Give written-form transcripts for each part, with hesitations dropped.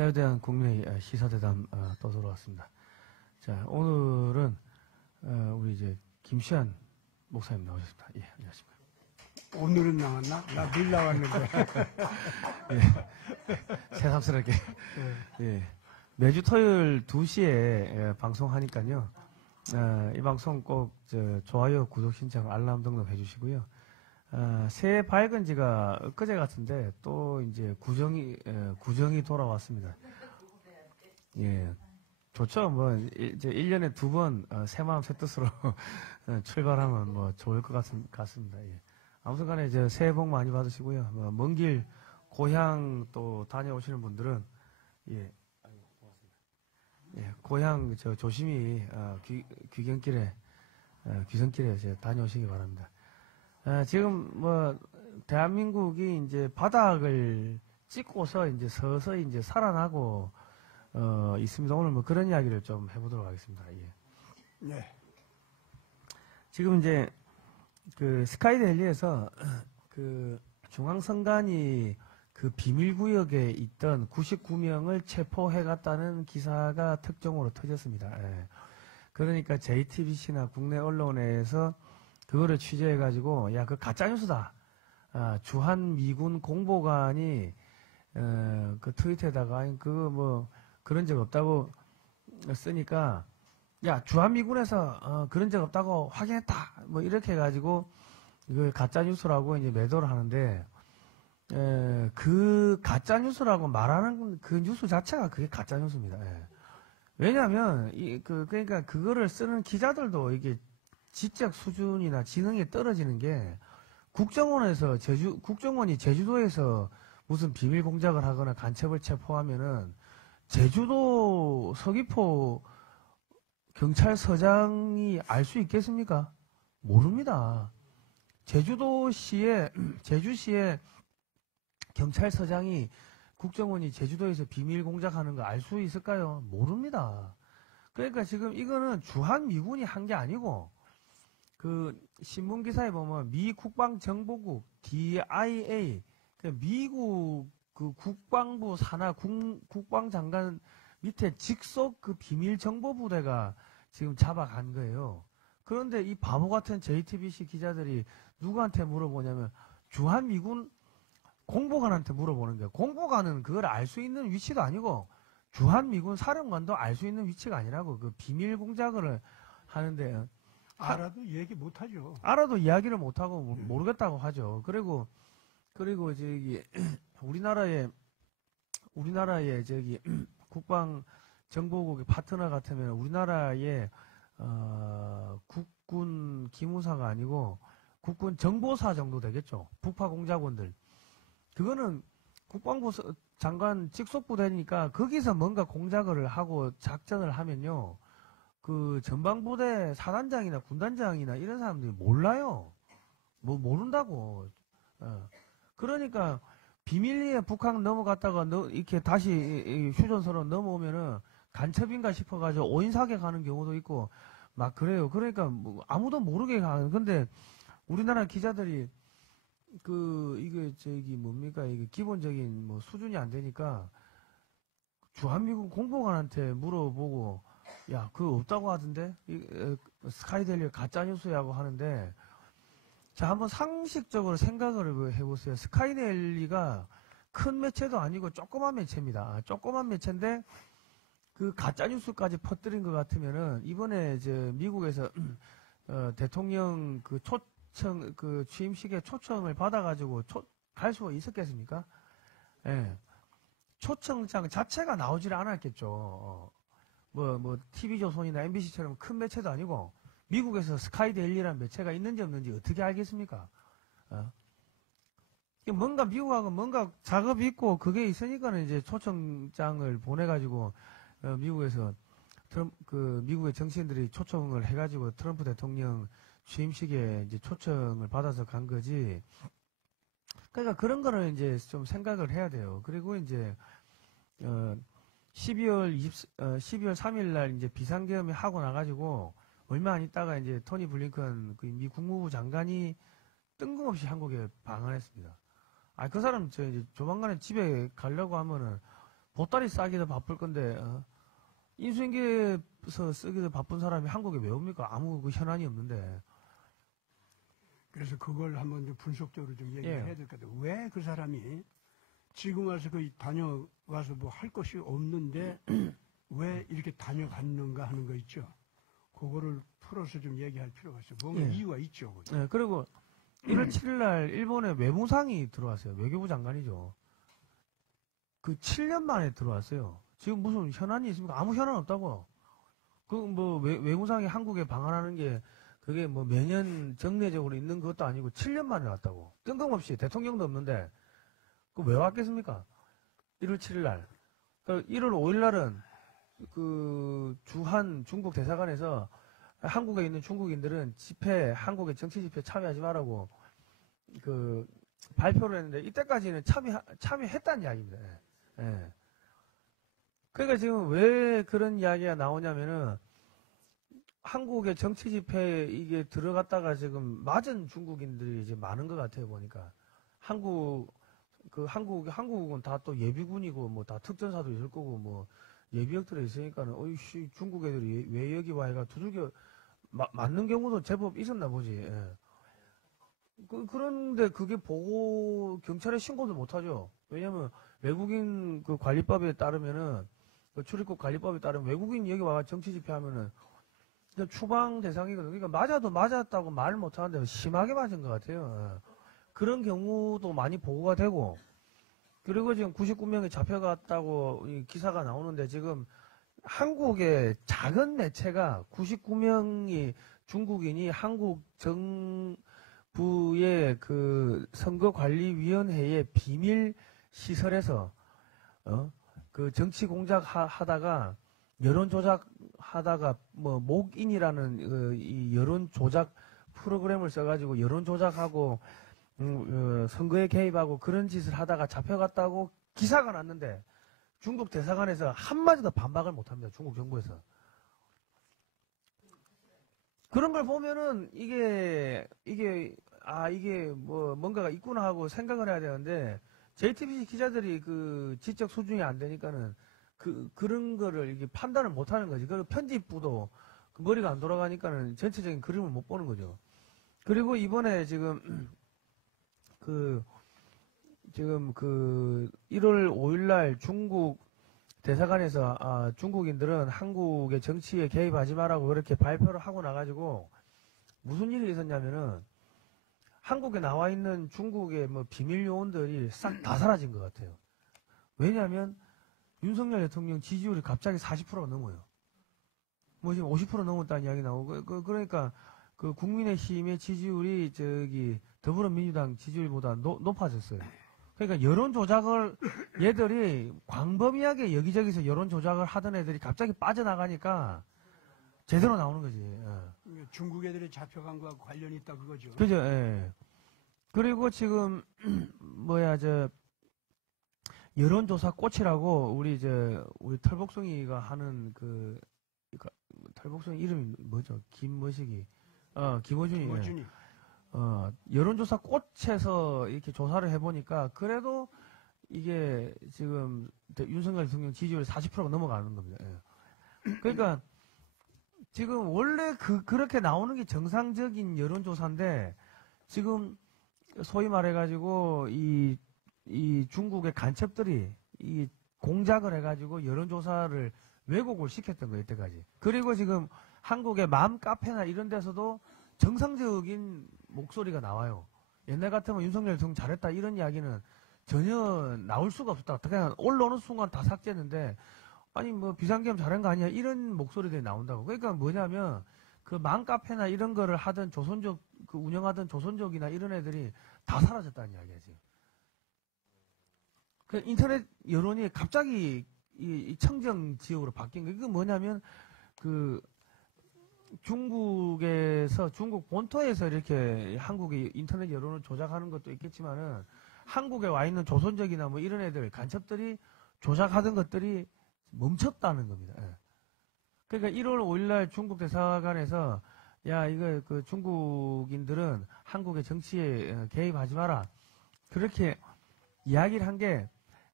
자유대한 국내 시사대담 또 돌아왔습니다. 자, 오늘은 우리 이제 김시한 목사님 나오셨습니다. 예, 안녕하십니까. 오늘은 나왔나? 나 늘 나왔는데. 예, 새삼스럽게. 예, 매주 토요일 2시에 방송하니까요. 이 방송 꼭 좋아요, 구독 신청, 알람 등록 해주시고요. 새해 밝은 지가 엊그제 같은데 또 이제 구정이 돌아왔습니다. 예. 좋죠. 뭐, 이제 1년에 2번, 새 마음 새 뜻으로 출발하면 뭐 좋을 것 같습니다. 예. 아무튼 간에 이제 새해 복 많이 받으시고요. 뭐 먼 길, 고향 또 다녀오시는 분들은, 예. 아이고, 고맙습니다. 예. 고향 조심히, 귀경길에, 귀성길에 이제 다녀오시기 바랍니다. 지금 뭐, 대한민국이 이제 바닥을 찍고서 이제 서서히 이제 살아나고, 있습니다. 오늘 뭐 그런 이야기를 좀 해보도록 하겠습니다. 예. 네. 지금 이제 그 스카이델리에서 그 중앙선관위 그 비밀구역에 있던 99명을 체포해갔다는 기사가 특종으로 터졌습니다. 예. 그러니까 JTBC나 국내 언론에서 그거를 취재해가지고 야, 그 가짜뉴스다. 주한 미군 공보관이 그 트위터에다가 그거 뭐 그런 적 없다고 쓰니까 야, 주한미군에서 그런 적 없다고 확인했다 뭐 이렇게 해가지고 이걸 가짜뉴스라고 이제 매도를 하는데 그 가짜뉴스라고 말하는 그 뉴스 자체가 그게 가짜뉴스입니다. 예. 왜냐하면 그러니까 그거를 쓰는 기자들도 이게 지적 수준이나 지능이 떨어지는 게 국정원이 제주도에서 무슨 비밀 공작을 하거나 간첩을 체포하면은 제주도 서귀포 경찰서장이 알 수 있겠습니까? 모릅니다. 제주시의 경찰서장이 국정원이 제주도에서 비밀 공작하는 거 알 수 있을까요? 모릅니다. 그러니까 지금 이거는 주한미군이 한 게 아니고 그 신문기사에 보면 미 국방정보국 DIA 미국 그 국방부 산하 국방장관 밑에 직속 그 비밀정보부대가 지금 잡아간 거예요. 그런데 이 바보 같은 JTBC 기자들이 누구한테 물어보냐면 주한미군 공보관한테 물어보는 거예요. 공보관은 그걸 알 수 있는 위치도 아니고 주한미군 사령관도 알 수 있는 위치가 아니라고 그 비밀 공작을 하는데 알아도 얘기 못하죠. 알아도 이야기를 못하고 모르겠다고 하죠. 그리고 저기 우리나라의 저기 국방정보국의 파트너 같으면 우리나라의 국군 기무사가 아니고 국군 정보사 정도 되겠죠. 북파 공작원들. 그거는 국방부 장관 직속부대니까 거기서 뭔가 공작을 하고 작전을 하면요. 그 전방부대 사단장이나 군단장이나 이런 사람들이 몰라요. 뭐 모른다고. 그러니까 비밀리에 북한 넘어갔다가 이렇게 다시 휴전선으로 넘어오면은 간첩인가 싶어가지고 오인사격 가는 경우도 있고 막 그래요. 그러니까 뭐 아무도 모르게 가는. 근데 우리나라 기자들이 이게 저기 뭡니까 이게 기본적인 뭐 수준이 안 되니까 주한미군 공보관한테 물어보고 야 그거 없다고 하던데 스카이델리 가짜뉴스야고 하는데. 자, 한번 상식적으로 생각을 해보세요. 스카이델리가 큰 매체도 아니고 조그만 매체입니다. 조그만 매체인데 그 가짜뉴스까지 퍼뜨린 것 같으면은 이번에 미국에서 대통령 그 초청 그 취임식에 초청을 받아가지고 갈 수가 있었겠습니까? 예. 초청장 자체가 나오질 않았겠죠. 뭐 TV조선이나 MBC처럼 큰 매체도 아니고 미국에서 스카이데일리라는 매체가 있는지 없는지 어떻게 알겠습니까? 뭔가 미국하고 뭔가 작업이 있고 그게 있으니까는 이제 초청장을 보내가지고 미국에서 미국의 정치인들이 초청을 해가지고 트럼프 대통령 취임식에 이제 초청을 받아서 간 거지. 그러니까 그런 거를 이제 좀 생각을 해야 돼요. 그리고 이제 12월 3일 날 이제 비상계엄이 하고 나가지고 얼마 안 있다가 이제 토니 블링컨 그 미 국무부 장관이 뜬금없이 한국에 방한했습니다. 그 사람 이제 조만간에 집에 가려고 하면은 보따리 싸기도 바쁠 건데, 인수인계서 쓰기도 바쁜 사람이 한국에 왜 옵니까? 아무 그 현안이 없는데. 그래서 그걸 한번 좀 분석적으로 좀 얘기를 예. 해야 될 것 같아요. 왜 그 사람이 지금 와서 그 다녀와서 뭐 할 것이 없는데 왜 이렇게 다녀갔는가 하는 거 있죠. 그거를 풀어서 좀 얘기할 필요가 있어요. 뭔가 예. 이유가 있죠. 그죠? 네, 그리고 1월 7일 날 일본에 외무상이 들어왔어요. 외교부 장관이죠. 그 7년 만에 들어왔어요. 지금 무슨 현안이 있습니까? 아무 현안 없다고. 그 뭐 외무상이 한국에 방한하는 게 그게 뭐 매년 정례적으로 있는 것도 아니고 7년 만에 왔다고. 뜬금없이 대통령도 없는데 그 왜 왔겠습니까? 1월 7일 날. 그 1월 5일 날은 그 주한 중국 대사관에서 한국에 있는 중국인들은 집회, 한국의 정치 집회 참여하지 말라고 그 발표를 했는데 이때까지는 참여했다는 이야기입니다. 예. 그러니까 지금 왜 그런 이야기가 나오냐면은 한국의 정치 집회에 이게 들어갔다가 지금 맞은 중국인들이 이제 많은 것 같아요, 보니까. 한국은 다 또 예비군이고 뭐 다 특전사도 있을 거고 뭐 예비역들에 있으니까는 어이씨 중국 애들이 왜 여기 와 해가 두들겨 맞는 경우도 제법 있었나 보지. 예. 그런데 그게 보고 경찰에 신고도 못하죠. 왜냐면 외국인 그 관리법에 따르면은 그 출입국 관리법에 따르면 외국인 여기 와가 정치 집회하면은 그냥 추방 대상이거든요. 그러니까 맞아도 맞았다고 말 못하는데 심하게 맞은 것 같아요. 예. 그런 경우도 많이 보고가 되고 그리고 지금 99명이 잡혀갔다고 이 기사가 나오는데 지금 한국의 작은 매체가 99명이 중국인이 한국 정부의 그 선거관리위원회의 비밀 시설에서 그 정치 공작 하다가 여론 조작 하다가 뭐 목인이라는 이 여론 조작 프로그램을 써가지고 여론 조작하고 선거에 개입하고 그런 짓을 하다가 잡혀갔다고 기사가 났는데 중국 대사관에서 한마디도 반박을 못합니다. 중국 정부에서. 그런 걸 보면은 이게 뭐 뭔가가 있구나 하고 생각을 해야 되는데 JTBC 기자들이 그 지적 수준이 안 되니까는 그런 거를 이게 판단을 못 하는 거지. 그리고 편집부도 그 머리가 안 돌아가니까는 전체적인 그림을 못 보는 거죠. 그리고 이번에 지금 1월 5일 날 중국 대사관에서 중국인들은 한국의 정치에 개입하지 말라고 그렇게 발표를 하고 나가지고 무슨 일이 있었냐면은 한국에 나와 있는 중국의 뭐 비밀 요원들이 싹 다 사라진 것 같아요. 왜냐하면 윤석열 대통령 지지율이 갑자기 40%가 넘어요. 뭐 지금 50% 넘었다는 이야기 나오고 그러니까 그 국민의힘의 지지율이 저기 더불어민주당 지지율보다 높아졌어요. 그러니까 여론 조작을 얘들이 광범위하게 여기저기서 여론 조작을 하던 애들이 갑자기 빠져나가니까 제대로 나오는 거지. 예. 중국 애들이 잡혀간 거하고 관련이 있다 그거죠. 그죠? 예. 그리고 지금 여론조사 꽃이라고 우리 털복숭이가 하는 털복숭이 이름이 뭐죠? 김호준이. 김어준이. 여론조사 꽃에서 이렇게 조사를 해보니까 그래도 이게 지금 윤석열 대통령 지지율이 40%가 넘어가는 겁니다. 예. 그러니까 지금 원래 그렇게 나오는 게 정상적인 여론조사인데 지금 소위 말해가지고 이 중국의 간첩들이 이 공작을 해가지고 여론조사를 왜곡을 시켰던 거예요, 이때까지. 그리고 지금 한국의 맘카페나 이런 데서도 정상적인 목소리가 나와요. 옛날 같으면 윤석열 대통령 잘했다 이런 이야기는 전혀 나올 수가 없었다. 그냥 올라오는 순간 다 삭제했는데 아니 뭐 비상계엄 잘한 거 아니야 이런 목소리들이 나온다고. 그러니까 뭐냐면 그 맘카페나 이런 거를 하던 조선족 그 운영하던 조선족이나 이런 애들이 다 사라졌다는 이야기야 지금. 그 인터넷 여론이 갑자기 이 청정 지역으로 바뀐 거. 이거 뭐냐면 중국에서 중국 본토에서 이렇게 한국의 인터넷 여론을 조작하는 것도 있겠지만은 한국에 와 있는 조선족이나 뭐 이런 애들 간첩들이 조작하던 것들이 멈췄다는 겁니다. 예. 그러니까 1월 5일날 중국 대사관에서 야 이거 그 중국인들은 한국의 정치에 개입하지 마라 그렇게 이야기를 한 게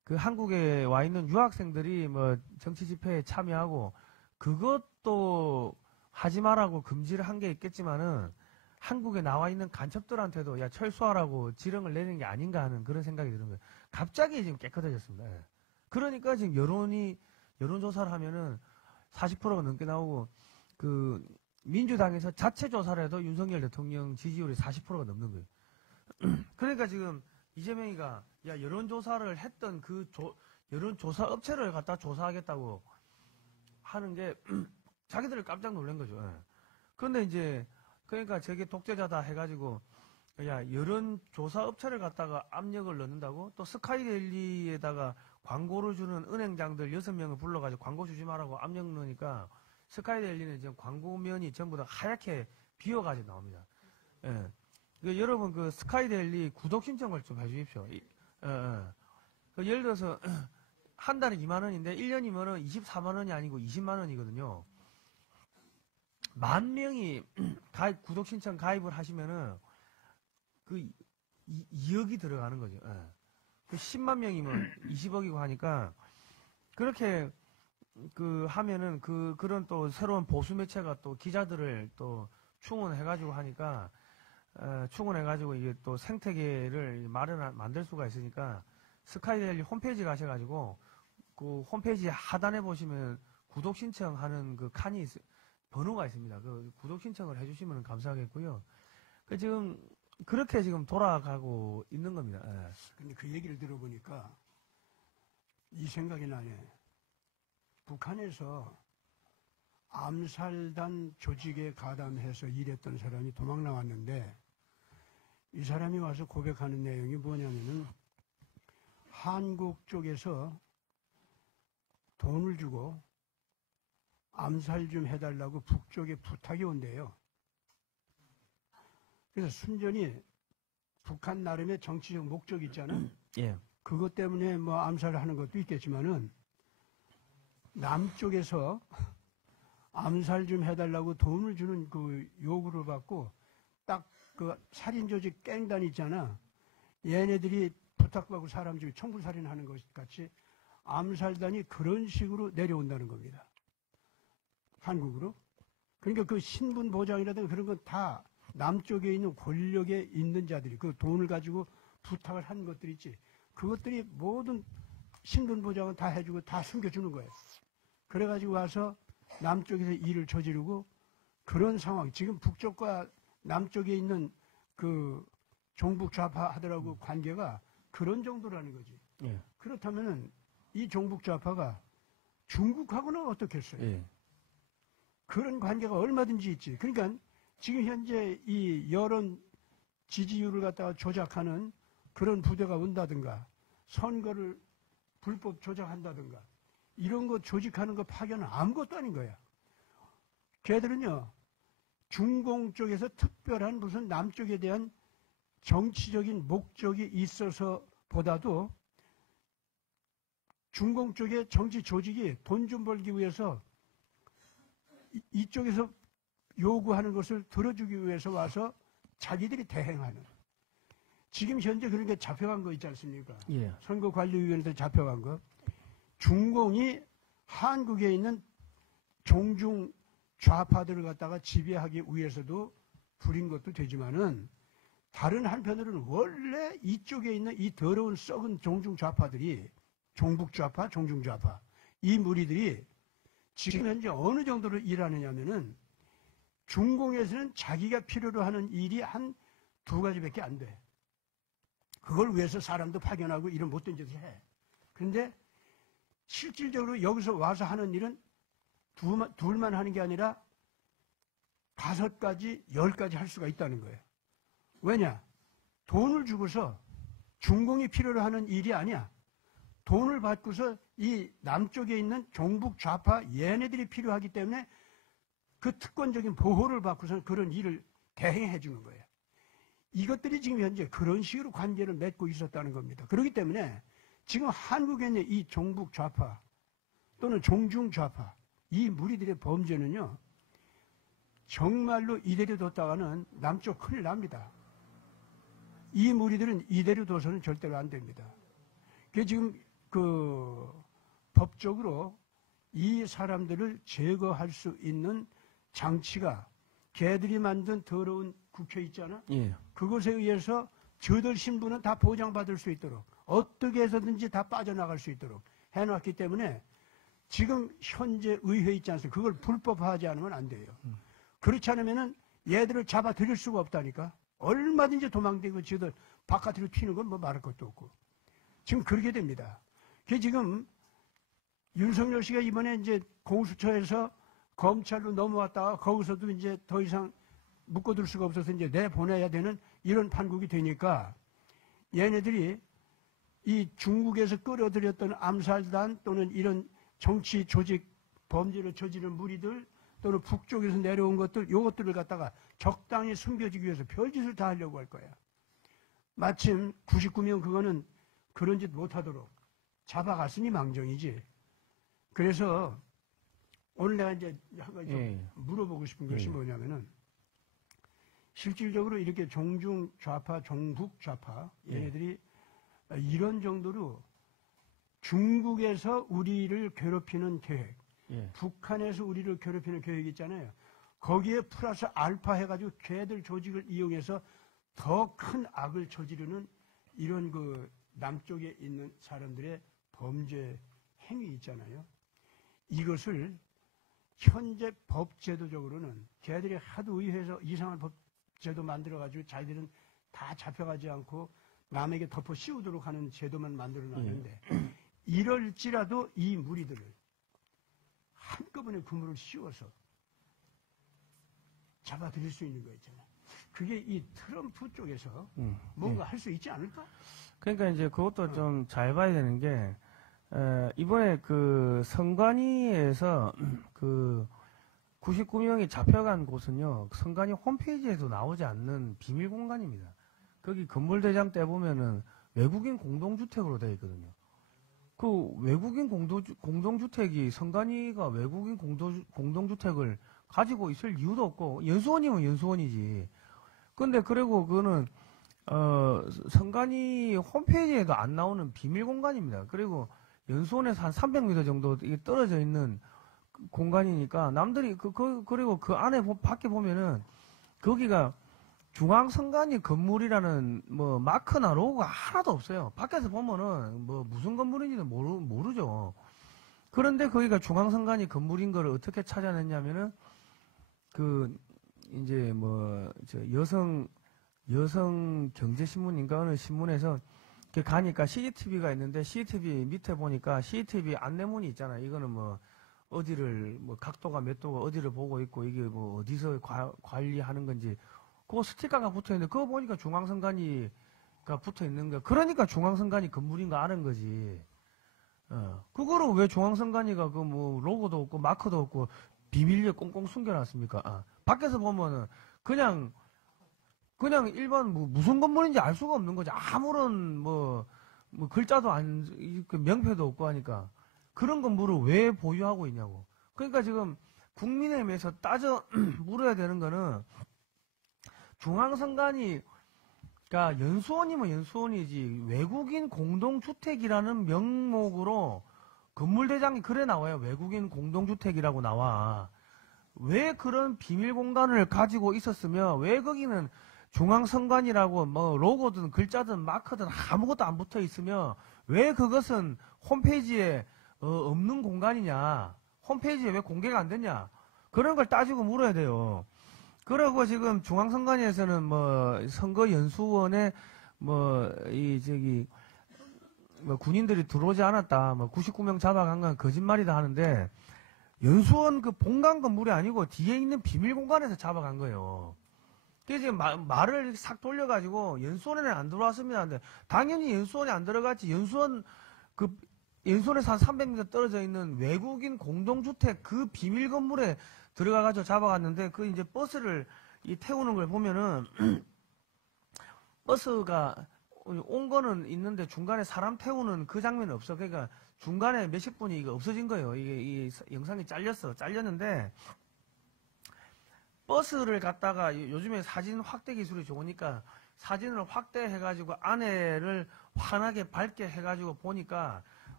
그 한국에 와 있는 유학생들이 뭐 정치 집회에 참여하고 그것도 하지 말라고 금지를 한 게 있겠지만은 한국에 나와 있는 간첩들한테도 야 철수하라고 지령을 내는 게 아닌가 하는 그런 생각이 드는 거예요. 갑자기 지금 깨끗해졌습니다. 예. 그러니까 지금 여론조사를 하면은 40%가 넘게 나오고 그 민주당에서 자체 조사를 해도 윤석열 대통령 지지율이 40%가 넘는 거예요. 그러니까 지금 이재명이가 야 여론조사를 했던 그 여론조사 업체를 갖다 조사하겠다고 하는 게 자기들을 깜짝 놀란 거죠. 예. 그런데 이제 그러니까 저게 독재자다 해가지고 야 여론조사 업체를 갖다가 압력을 넣는다고 또 스카이데일리에다가 광고를 주는 은행장들 6명을 불러가지고 광고 주지 말라고 압력 넣으니까 스카이데일리는 지금 광고면이 전부 다 하얗게 비어가지고 나옵니다. 예. 그 여러분 그 스카이데일리 구독 신청을 좀 해주십시오. 그 예를 들어서 한 달에 2만 원인데 1년이면은 24만 원이 아니고 20만 원이거든요. 10,000명이 구독 신청 가입을 하시면은 그 2억이 들어가는 거죠. 예. 그 10만 명이면 20억이고 하니까 그렇게 그 하면은 그런 또 새로운 보수 매체가 또 기자들을 또 충원해가지고 하니까 충원해가지고 이게 또 생태계를 만들 수가 있으니까 스카이데일리 홈페이지 가셔가지고 그 홈페이지 하단에 보시면 구독 신청하는 그 칸이 번호가 있습니다. 그 구독 신청을 해주시면 감사하겠고요. 그 지금 그렇게 지금 돌아가고 있는 겁니다. 예. 근데 그 얘기를 들어보니까 이 생각이 나네. 북한에서 암살단 조직에 가담해서 일했던 사람이 도망 나왔는데 이 사람이 와서 고백하는 내용이 뭐냐면은 한국 쪽에서 돈을 주고 암살 좀 해달라고 북쪽에 부탁이 온대요. 그래서 순전히 북한 나름의 정치적 목적이 있잖아. 예. 그것 때문에 뭐 암살을 하는 것도 있겠지만은 남쪽에서 암살 좀 해달라고 돈을 주는 그 요구를 받고 딱 그 살인 조직 깽단 있잖아. 얘네들이 부탁받고 사람 중에 청부살인하는 것 같이 암살단이 그런 식으로 내려온다는 겁니다. 한국으로. 그러니까 그 신분 보장이라든가 그런 건 다 남쪽에 있는 권력에 있는 자들이 그 돈을 가지고 부탁을 한 것들이 있지. 그것들이 모든 신분 보장은 다 해주고 다 숨겨주는 거예요. 그래가지고 와서 남쪽에서 일을 저지르고 그런 상황. 지금 북쪽과 남쪽에 있는 그 종북 좌파 하더라고 관계가 그런 정도라는 거지. 예. 그렇다면은 이 종북 좌파가 중국하고는 어떻겠어요? 예. 그런 관계가 얼마든지 있지. 그러니까 지금 현재 이 여론 지지율을 갖다가 조작하는 그런 부대가 온다든가 선거를 불법 조작한다든가 이런 거 조직하는 거 파견은 아무것도 아닌 거야. 걔들은요 중공 쪽에서 특별한 무슨 남쪽에 대한 정치적인 목적이 있어서 보다도 중공 쪽의 정치 조직이 돈 좀 벌기 위해서 이쪽에서 요구하는 것을 들어주기 위해서 와서 자기들이 대행하는. 지금 현재 그런 게 잡혀간 거 있지 않습니까? 예. 선거관리위원회에서 잡혀간 거. 중공이 한국에 있는 종중 좌파들을 갖다가 지배하기 위해서도 부린 것도 되지만은 다른 한편으로는 원래 이쪽에 있는 이 더러운 썩은 종중 좌파들이 종북 좌파, 종중 좌파 이 무리들이 지금 현재 어느 정도로 일하느냐면은 중공에서는 자기가 필요로 하는 일이 한 2가지밖에 안 돼. 그걸 위해서 사람도 파견하고 이런 못된 짓을 해. 그런데 실질적으로 여기서 와서 하는 일은 둘만 하는 게 아니라 5가지, 10가지 할 수가 있다는 거예요. 왜냐? 돈을 주고서 중공이 필요로 하는 일이 아니야. 돈을 받고서 이 남쪽에 있는 종북 좌파 얘네들이 필요하기 때문에 그 특권적인 보호를 받고서 그런 일을 대행해 주는 거예요. 이것들이 지금 현재 그런 식으로 관계를 맺고 있었다는 겁니다. 그렇기 때문에 지금 한국에 있는 이 종북 좌파 또는 종중 좌파 이 무리들의 범죄는요 정말로 이대로 뒀다가는 남쪽 큰일 납니다. 이 무리들은 이대로 둬서는 절대로 안 됩니다. 그 지금 그 법적으로 이 사람들을 제거할 수 있는 장치가 걔들이 만든 더러운 국회 있잖아. 예. 그것에 의해서 저들 신분은 다 보장받을 수 있도록 어떻게 해서든지 다 빠져나갈 수 있도록 해놨기 때문에 지금 현재 의회 있지 않습니까? 그걸 불법화하지 않으면 안 돼요. 그렇지 않으면은 얘들을 잡아들일 수가 없다니까. 얼마든지 도망다니고 저들 바깥으로 튀는 건 뭐 말할 것도 없고. 지금 그렇게 됩니다. 그게 지금 윤석열 씨가 이번에 이제 공수처에서 검찰로 넘어왔다가 거기서도 이제 더 이상 묶어둘 수가 없어서 이제 내보내야 되는 이런 판국이 되니까 얘네들이 이 중국에서 끌어들였던 암살단 또는 이런 정치 조직 범죄를 저지른 무리들 또는 북쪽에서 내려온 것들 요것들을 갖다가 적당히 숨겨지기 위해서 별짓을 다 하려고 할 거야. 마침 99명 그거는 그런 짓 못하도록 잡아갔으니 망정이지. 그래서 오늘 내가 이제 한 가지 좀 물어보고 싶은 것이 뭐냐면은 실질적으로 이렇게 종중 좌파, 종북 좌파 얘네들이 이런 정도로 중국에서 우리를 괴롭히는 계획, 북한에서 우리를 괴롭히는 계획 있잖아요. 거기에 플러스 알파 해가지고 걔들 조직을 이용해서 더 큰 악을 저지르는 이런 그 남쪽에 있는 사람들의 범죄 행위 있잖아요. 이것을 현재 법제도적으로는 걔들이 하도 의회에서 이상한 법제도 만들어가지고 자기들은 다 잡혀가지 않고 남에게 덮어 씌우도록 하는 제도만 만들어놨는데 이럴지라도 이 무리들을 한꺼번에 그물을 씌워서 잡아들일 수 있는 거 있잖아요. 그게 이 트럼프 쪽에서 뭔가 할 수 있지 않을까? 그러니까 이제 그것도 좀 잘 봐야 되는 게, 이번에 그 선관위에서 그 99명이 잡혀간 곳은요, 선관위 홈페이지에도 나오지 않는 비밀 공간입니다. 거기 건물대장 때 보면은 외국인 공동주택으로 되어 있거든요. 그 외국인 공동주택이 선관위가 외국인 공동주택을 가지고 있을 이유도 없고, 연수원이면 연수원이지. 근데 그리고 그거는 선관위 홈페이지에도 안 나오는 비밀 공간입니다. 그리고 연수원에서 한 300m 정도 떨어져 있는 공간이니까 남들이 그리고 그 안에 밖에 보면은 거기가 중앙선관위 건물이라는 뭐 마크나 로고가 하나도 없어요. 밖에서 보면은 뭐 무슨 건물인지도 모르죠. 그런데 거기가 중앙선관위 건물인 거를 어떻게 찾아냈냐면은 그 이제 뭐 저 여성 경제신문인가 어느 신문에서 이렇게 가니까 CCTV가 있는데 CCTV 밑에 보니까 CCTV 안내문이 있잖아요. 이거는 뭐 어디를 뭐 각도가 몇 도가 어디를 보고 있고 이게 뭐 어디서 관리하는 건지 그거 스티커가 붙어 있는데 그거 보니까 중앙선관위가 붙어 있는 거야. 그러니까 중앙선관위 건물인 거 아는 거지. 그거를 왜 중앙선관위가 그 뭐 로고도 없고 마크도 없고 비밀리에 꽁꽁 숨겨놨습니까? 밖에서 보면은 그냥 일반 무슨 건물인지 알 수가 없는 거지. 아무런 뭐 글자도 명패도 없고 하니까 그런 건물을 왜 보유하고 있냐고. 그러니까 지금 국민의힘에서 따져 물어야 되는 거는 중앙선관위 그러니까 연수원이면 연수원이지 외국인 공동주택이라는 명목으로 건물대장이 그래 나와요. 외국인 공동주택이라고 나와. 왜 그런 비밀 공간을 가지고 있었으면 왜 거기는 중앙선관위라고 뭐 로고든 글자든 마크든 아무것도 안 붙어 있으면 왜 그것은 홈페이지에 없는 공간이냐. 홈페이지에 왜 공개가 안 됐냐. 그런 걸 따지고 물어야 돼요. 그러고 지금 중앙선관위에서는 뭐 선거연수원에 뭐 군인들이 들어오지 않았다. 뭐 99명 잡아간 건 거짓말이다 하는데 연수원 그 본관 건물이 아니고 뒤에 있는 비밀 공간에서 잡아간 거예요. 그래서 지금 말을 싹 돌려가지고 연수원에는 안 들어왔습니다. 근데 당연히 연수원에 안 들어갔지. 연수원에서 한 300m 떨어져 있는 외국인 공동주택 그 비밀 건물에 들어가가지고 잡아갔는데 그 이제 버스를 태우는 걸 보면은 버스가 온 거는 있는데 중간에 사람 태우는 그 장면은 없어. 그러니까 중간에 몇십 분이 이거 없어진 거예요. 이 영상이 잘렸는데 버스를 갖다가 요즘에 사진 확대 기술이 좋으니까 사진을 확대해가지고 안에를 환하게 밝게 해가지고 보니까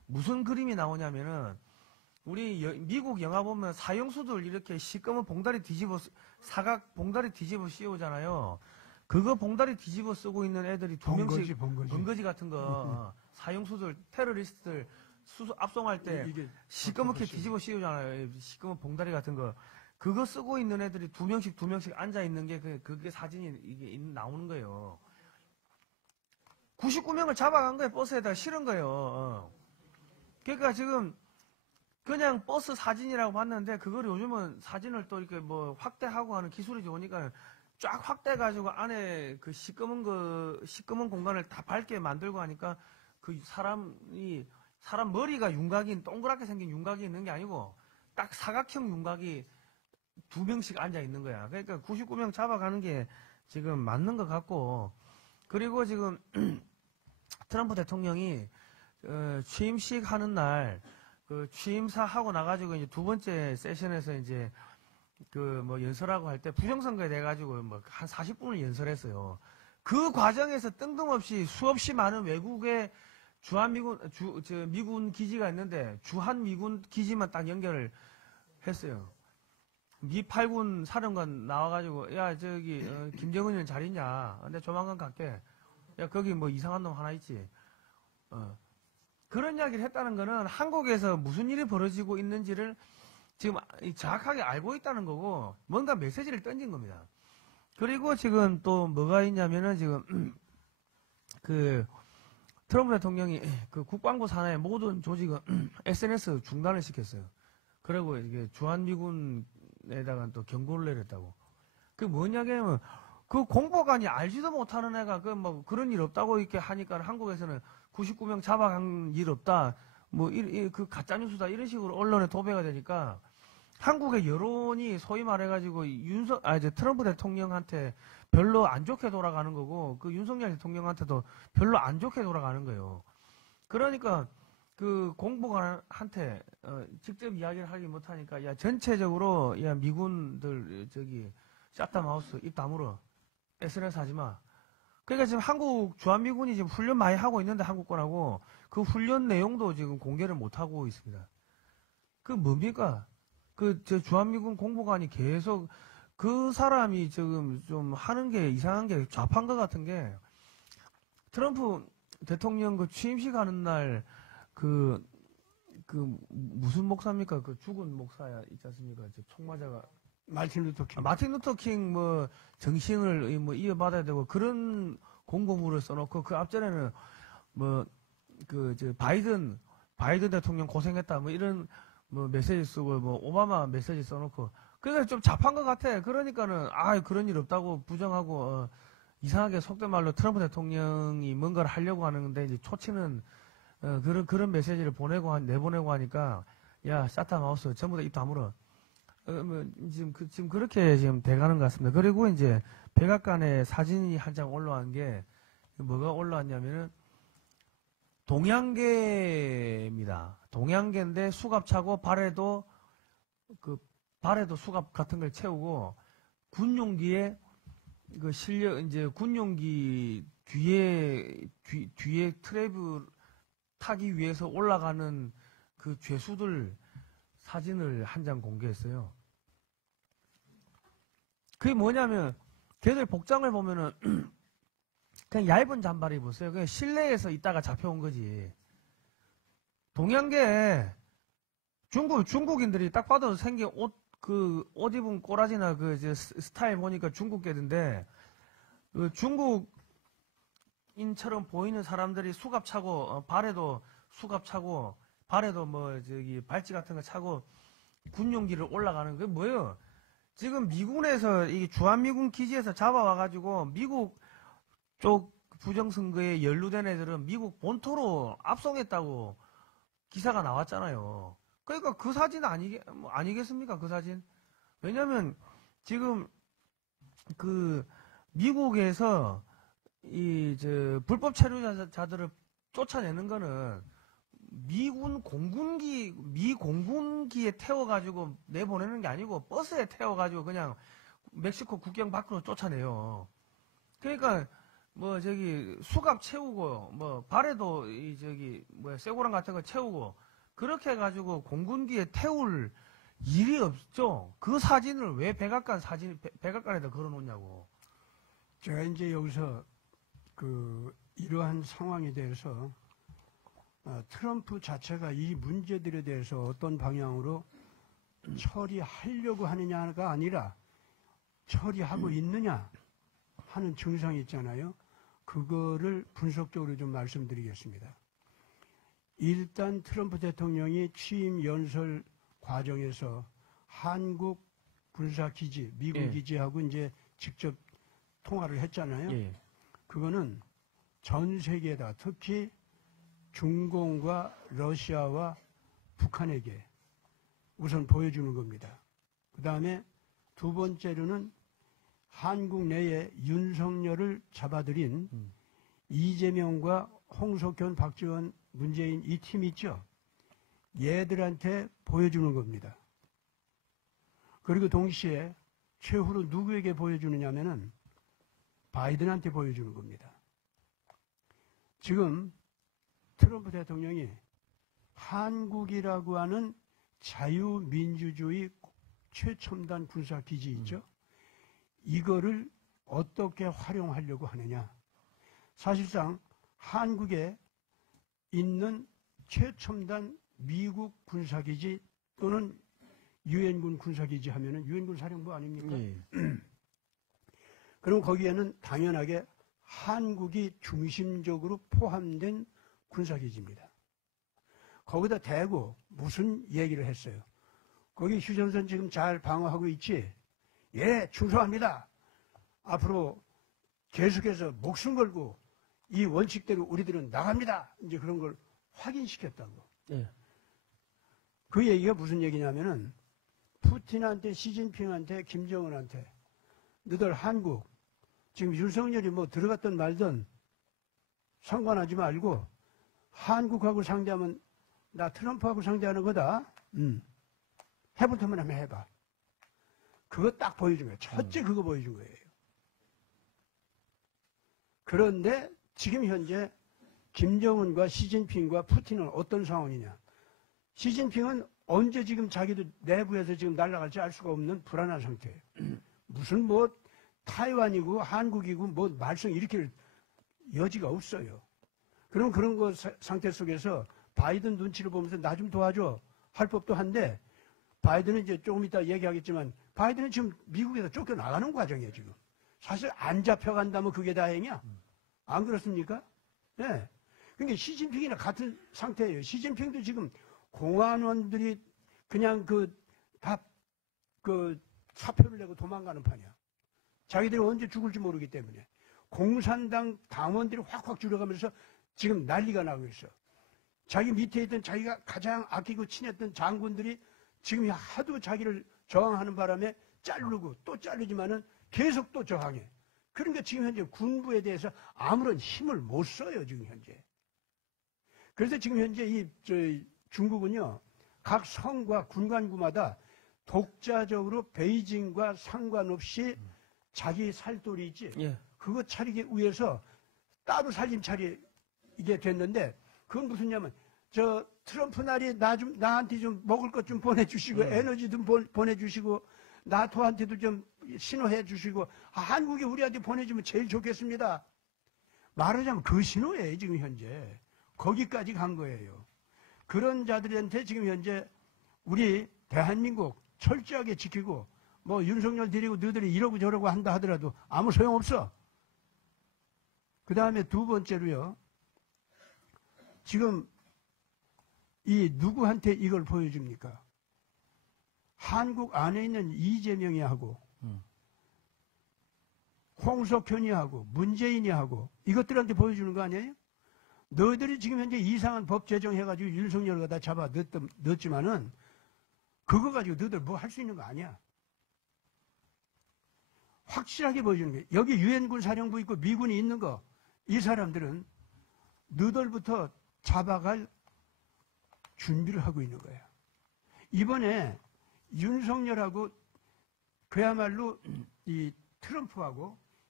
무슨 그림이 나오냐면은 우리 미국 영화 보면 사형수들 이렇게 시꺼먼 봉다리 뒤집어 사각 봉다리 뒤집어 씌우잖아요. 그거 봉다리 뒤집어 쓰고 있는 애들이 두 명씩 번거지 같은 거 사형수들 테러리스트들 압송할 때 이게 시꺼멓게 뒤집어 씌우잖아요. 시꺼먼 봉다리 같은 거 그거 쓰고 있는 애들이 두 명씩 앉아 있는 게 그게 사진이 이게 나오는 거예요. 99명을 잡아간 거예요. 버스에다가 실은 거예요. 그러니까 지금 그냥 버스 사진이라고 봤는데 그걸 요즘은 사진을 또 이렇게 뭐 확대하고 하는 기술이 좋으니까 쫙 확대해가지고 안에 그 시꺼먼 공간을 다 밝게 만들고 하니까 그 사람 머리가 윤곽이 동그랗게 생긴 윤곽이 있는 게 아니고 딱 사각형 윤곽이 두 명씩 앉아 있는 거야. 그러니까 99명 잡아가는 게 지금 맞는 것 같고 그리고 지금 트럼프 대통령이 취임식 하는 날 그 취임사 하고 나가지고 이제 두 번째 세션에서 이제 그 뭐 연설하고 할 때 부정선거에 대해 가지고 뭐 한 40분을 연설했어요. 그 과정에서 뜬금없이 수없이 많은 외국의 미군 기지가 있는데 주한 미군 기지만 딱 연결을 했어요. 미 8군 사령관 나와가지고 야 저기 김정은이는 잘 있냐? 근데 조만간 갈게. 야 거기 뭐 이상한 놈 하나 있지. 그런 이야기를 했다는 거는 한국에서 무슨 일이 벌어지고 있는지를 지금 정확하게 알고 있다는 거고 뭔가 메시지를 던진 겁니다. 그리고 지금 또 뭐가 있냐면은 지금 그 트럼프 대통령이 그 국방부 산하의 모든 조직은 SNS 중단을 시켰어요. 그리고 이게 주한미군에다가 또 경고를 내렸다고. 그 뭐냐면 그 공보관이 알지도 못하는 애가 그 뭐 그런 일 없다고 이렇게 하니까 한국에서는 99명 잡아간 일 없다. 뭐 그 가짜 뉴스다 이런 식으로 언론에 도배가 되니까 한국의 여론이 소위 말해가지고 이제 트럼프 대통령한테 별로 안 좋게 돌아가는 거고 그 윤석열 대통령한테도 별로 안 좋게 돌아가는 거예요. 그러니까 그 공보관한테 직접 이야기를 하기 못하니까 야 전체적으로 야 미군들 저기 샷다 마우스 입 다물어 SNS 하지 마. 그러니까 지금 한국 주한미군이 지금 훈련 많이 하고 있는데 한국군하고 그 훈련 내용도 지금 공개를 못 하고 있습니다. 그 뭡니까? 저 주한미군 공보관이 계속 그 사람이 지금 좀 하는 게 이상한 게 좌파인 것 같은 게 트럼프 대통령 그 취임식 하는 날 그 무슨 목사입니까? 그 죽은 목사야 있지 않습니까? 총 맞아가 마틴 루터 킹. 마틴 루터 킹 뭐 정신을 뭐 이어받아야 되고 그런 공고문을 써놓고 그 앞전에는 뭐 바이든 대통령 고생했다 뭐 이런 뭐 메시지 쓰고 뭐 오바마 메시지 써놓고 그러니까 좀 잡한 것 같아. 그러니까는 그런 일 없다고 부정하고 이상하게 속된 말로 트럼프 대통령이 뭔가를 하려고 하는데 이제 초치는 그런 메시지를 내보내고 하니까 야 사타 마우스 전부 다 입 다물어. 뭐 지금 그렇게 지금 돼가는 것 같습니다. 그리고 이제 백악관에 사진이 한 장 올라온 게 뭐가 올라왔냐면은 동양계입니다. 동양계인데 수갑차고 발에도 수갑 같은 걸 채우고 군용기에 이제 군용기 뒤에 트랩을 타기 위해서 올라가는 그 죄수들 사진을 한 장 공개했어요. 그게 뭐냐면 걔들 복장을 보면은 그냥 얇은 잠바를 입었어요. 그냥 실내에서 있다가 잡혀온 거지. 동양계 중국인들이 딱 봐도 생긴 옷 입은 꼬라지나 스타일 보니까 중국계인데 중국인처럼 보이는 사람들이 수갑 차고 발에도 수갑 차고 발에도 발찌 같은 거 차고 군용기를 올라가는 게 뭐예요? 지금 미군에서 이 주한미군 기지에서 잡아와가지고 미국 쪽 부정선거에 연루된 애들은 미국 본토로 압송했다고 기사가 나왔잖아요. 그러니까 그 사진 아니겠습니까? 그 사진. 왜냐면 지금 미국에서 불법 체류자들을 쫓아내는 거는 미 공군기에 태워가지고 내보내는 게 아니고 버스에 태워가지고 그냥 멕시코 국경 밖으로 쫓아내요. 그러니까 뭐 저기 수갑 채우고 뭐 발에도 이 저기 뭐야 쇠고랑 같은 거 채우고 그렇게 해가지고 공군기에 태울 일이 없죠. 그 사진을 왜 백악관에다 걸어놓냐고. 제가 이제 여기서 이러한 상황에 대해서 트럼프 자체가 이 문제들에 대해서 어떤 방향으로 처리하려고 하느냐가 아니라 처리하고 있느냐 하는 증상이 있잖아요. 그거를 분석적으로 좀 말씀드리겠습니다. 일단 트럼프 대통령이 취임 연설 과정에서 한국 군사기지, 미군 예. 기지하고 이제 직접 통화를 했잖아요. 예. 그거는 전 세계다, 특히 중공과 러시아와 북한에게 우선 보여주는 겁니다. 그 다음에 두 번째로는 한국 내에 윤석열을 잡아들인 이재명과 홍석현, 박지원, 문재인 이 팀 있죠? 얘들한테 보여주는 겁니다. 그리고 동시에 최후로 누구에게 보여주느냐면은 바이든한테 보여주는 겁니다. 지금 트럼프 대통령이 한국이라고 하는 자유민주주의 최첨단 군사기지 있죠? 이거를 어떻게 활용하려고 하느냐. 사실상 한국에 있는 최첨단 미국 군사기지 또는 유엔군 군사기지 하면은 유엔군 사령부 아닙니까? 예. 그럼 거기에는 당연하게 한국이 중심적으로 포함된 군사기지입니다. 거기다 대고 무슨 얘기를 했어요? 거기 휴전선 지금 잘 방어하고 있지? 예, 충성합니다. 앞으로 계속해서 목숨 걸고 이 원칙대로 우리들은 나갑니다. 이제 그런 걸 확인시켰다고. 예. 그 얘기가 무슨 얘기냐면은 푸틴한테, 시진핑한테, 김정은한테 너들 한국 지금 윤석열이 뭐 들어갔든 말든 상관하지 말고 한국하고 상대하면 나 트럼프하고 상대하는 거다. 해볼 테면 한번 해봐. 그거 딱 보여준 거예요. 첫째 그거 보여준 거예요. 그런데 지금 현재 김정은과 시진핑과 푸틴은 어떤 상황이냐. 시진핑은 언제 지금 자기도 내부에서 지금 날아갈지 알 수가 없는 불안한 상태예요. 무슨 뭐 타이완이고 한국이고 뭐 말썽 일으킬 여지가 없어요. 그럼 그런 거 상태 속에서 바이든 눈치를 보면서 나 좀 도와줘 할 법도 한데 바이든은 이제 조금 이따 얘기하겠지만 바이든은 지금 미국에서 쫓겨나가는 과정이에요, 지금. 사실 안 잡혀간다면 그게 다행이야. 안 그렇습니까? 네. 그러니까 시진핑이나 같은 상태예요. 시진핑도 지금 공안원들이 그냥 사표를 내고 도망가는 판이야. 자기들이 언제 죽을지 모르기 때문에. 공산당 당원들이 확확 줄여가면서 지금 난리가 나고 있어. 자기 밑에 있던 자기가 가장 아끼고 친했던 장군들이 지금 하도 자기를 저항하는 바람에 자르고 또 자르지만은 계속 또 저항해. 그러니까 지금 현재 군부에 대해서 아무런 힘을 못 써요, 지금 현재. 그래서 지금 현재 중국은요, 각 성과 군관구마다 독자적으로 베이징과 상관없이 자기 살돌이 있지. 예. 그거 차리기 위해서 따로 살림차리 이게 됐는데, 그건 무슨냐면, 트럼프 날이 나한테 좀 먹을 것 좀 보내주시고, 에너지 좀 보내주시고, 나토한테도 좀 신호해 주시고, 한국이 우리한테 보내주면 제일 좋겠습니다. 말하자면 그 신호예요, 지금 현재. 거기까지 간 거예요. 그런 자들한테 지금 현재 우리 대한민국 철저하게 지키고, 뭐 윤석열 데리고 너희들이 이러고 저러고 한다 하더라도 아무 소용없어. 그 다음에 두 번째로요. 지금 이 누구한테 이걸 보여줍니까? 한국 안에 있는 이재명이 하고 홍석현이 하고 문재인이 하고 이것들한테 보여주는 거 아니에요? 너희들이 지금 현재 이상한 법 제정해가지고 윤석열을 갖다 잡아 넣었지만은 그거 가지고 너희들 뭐 할 수 있는 거 아니야. 확실하게 보여주는 거예요. 여기 유엔군 사령부 있고 미군이 있는 거, 이 사람들은 너희들부터 잡아갈 준비를 하고 있는 거예요. 이번에 윤석열하고 그야말로 이 트럼프하고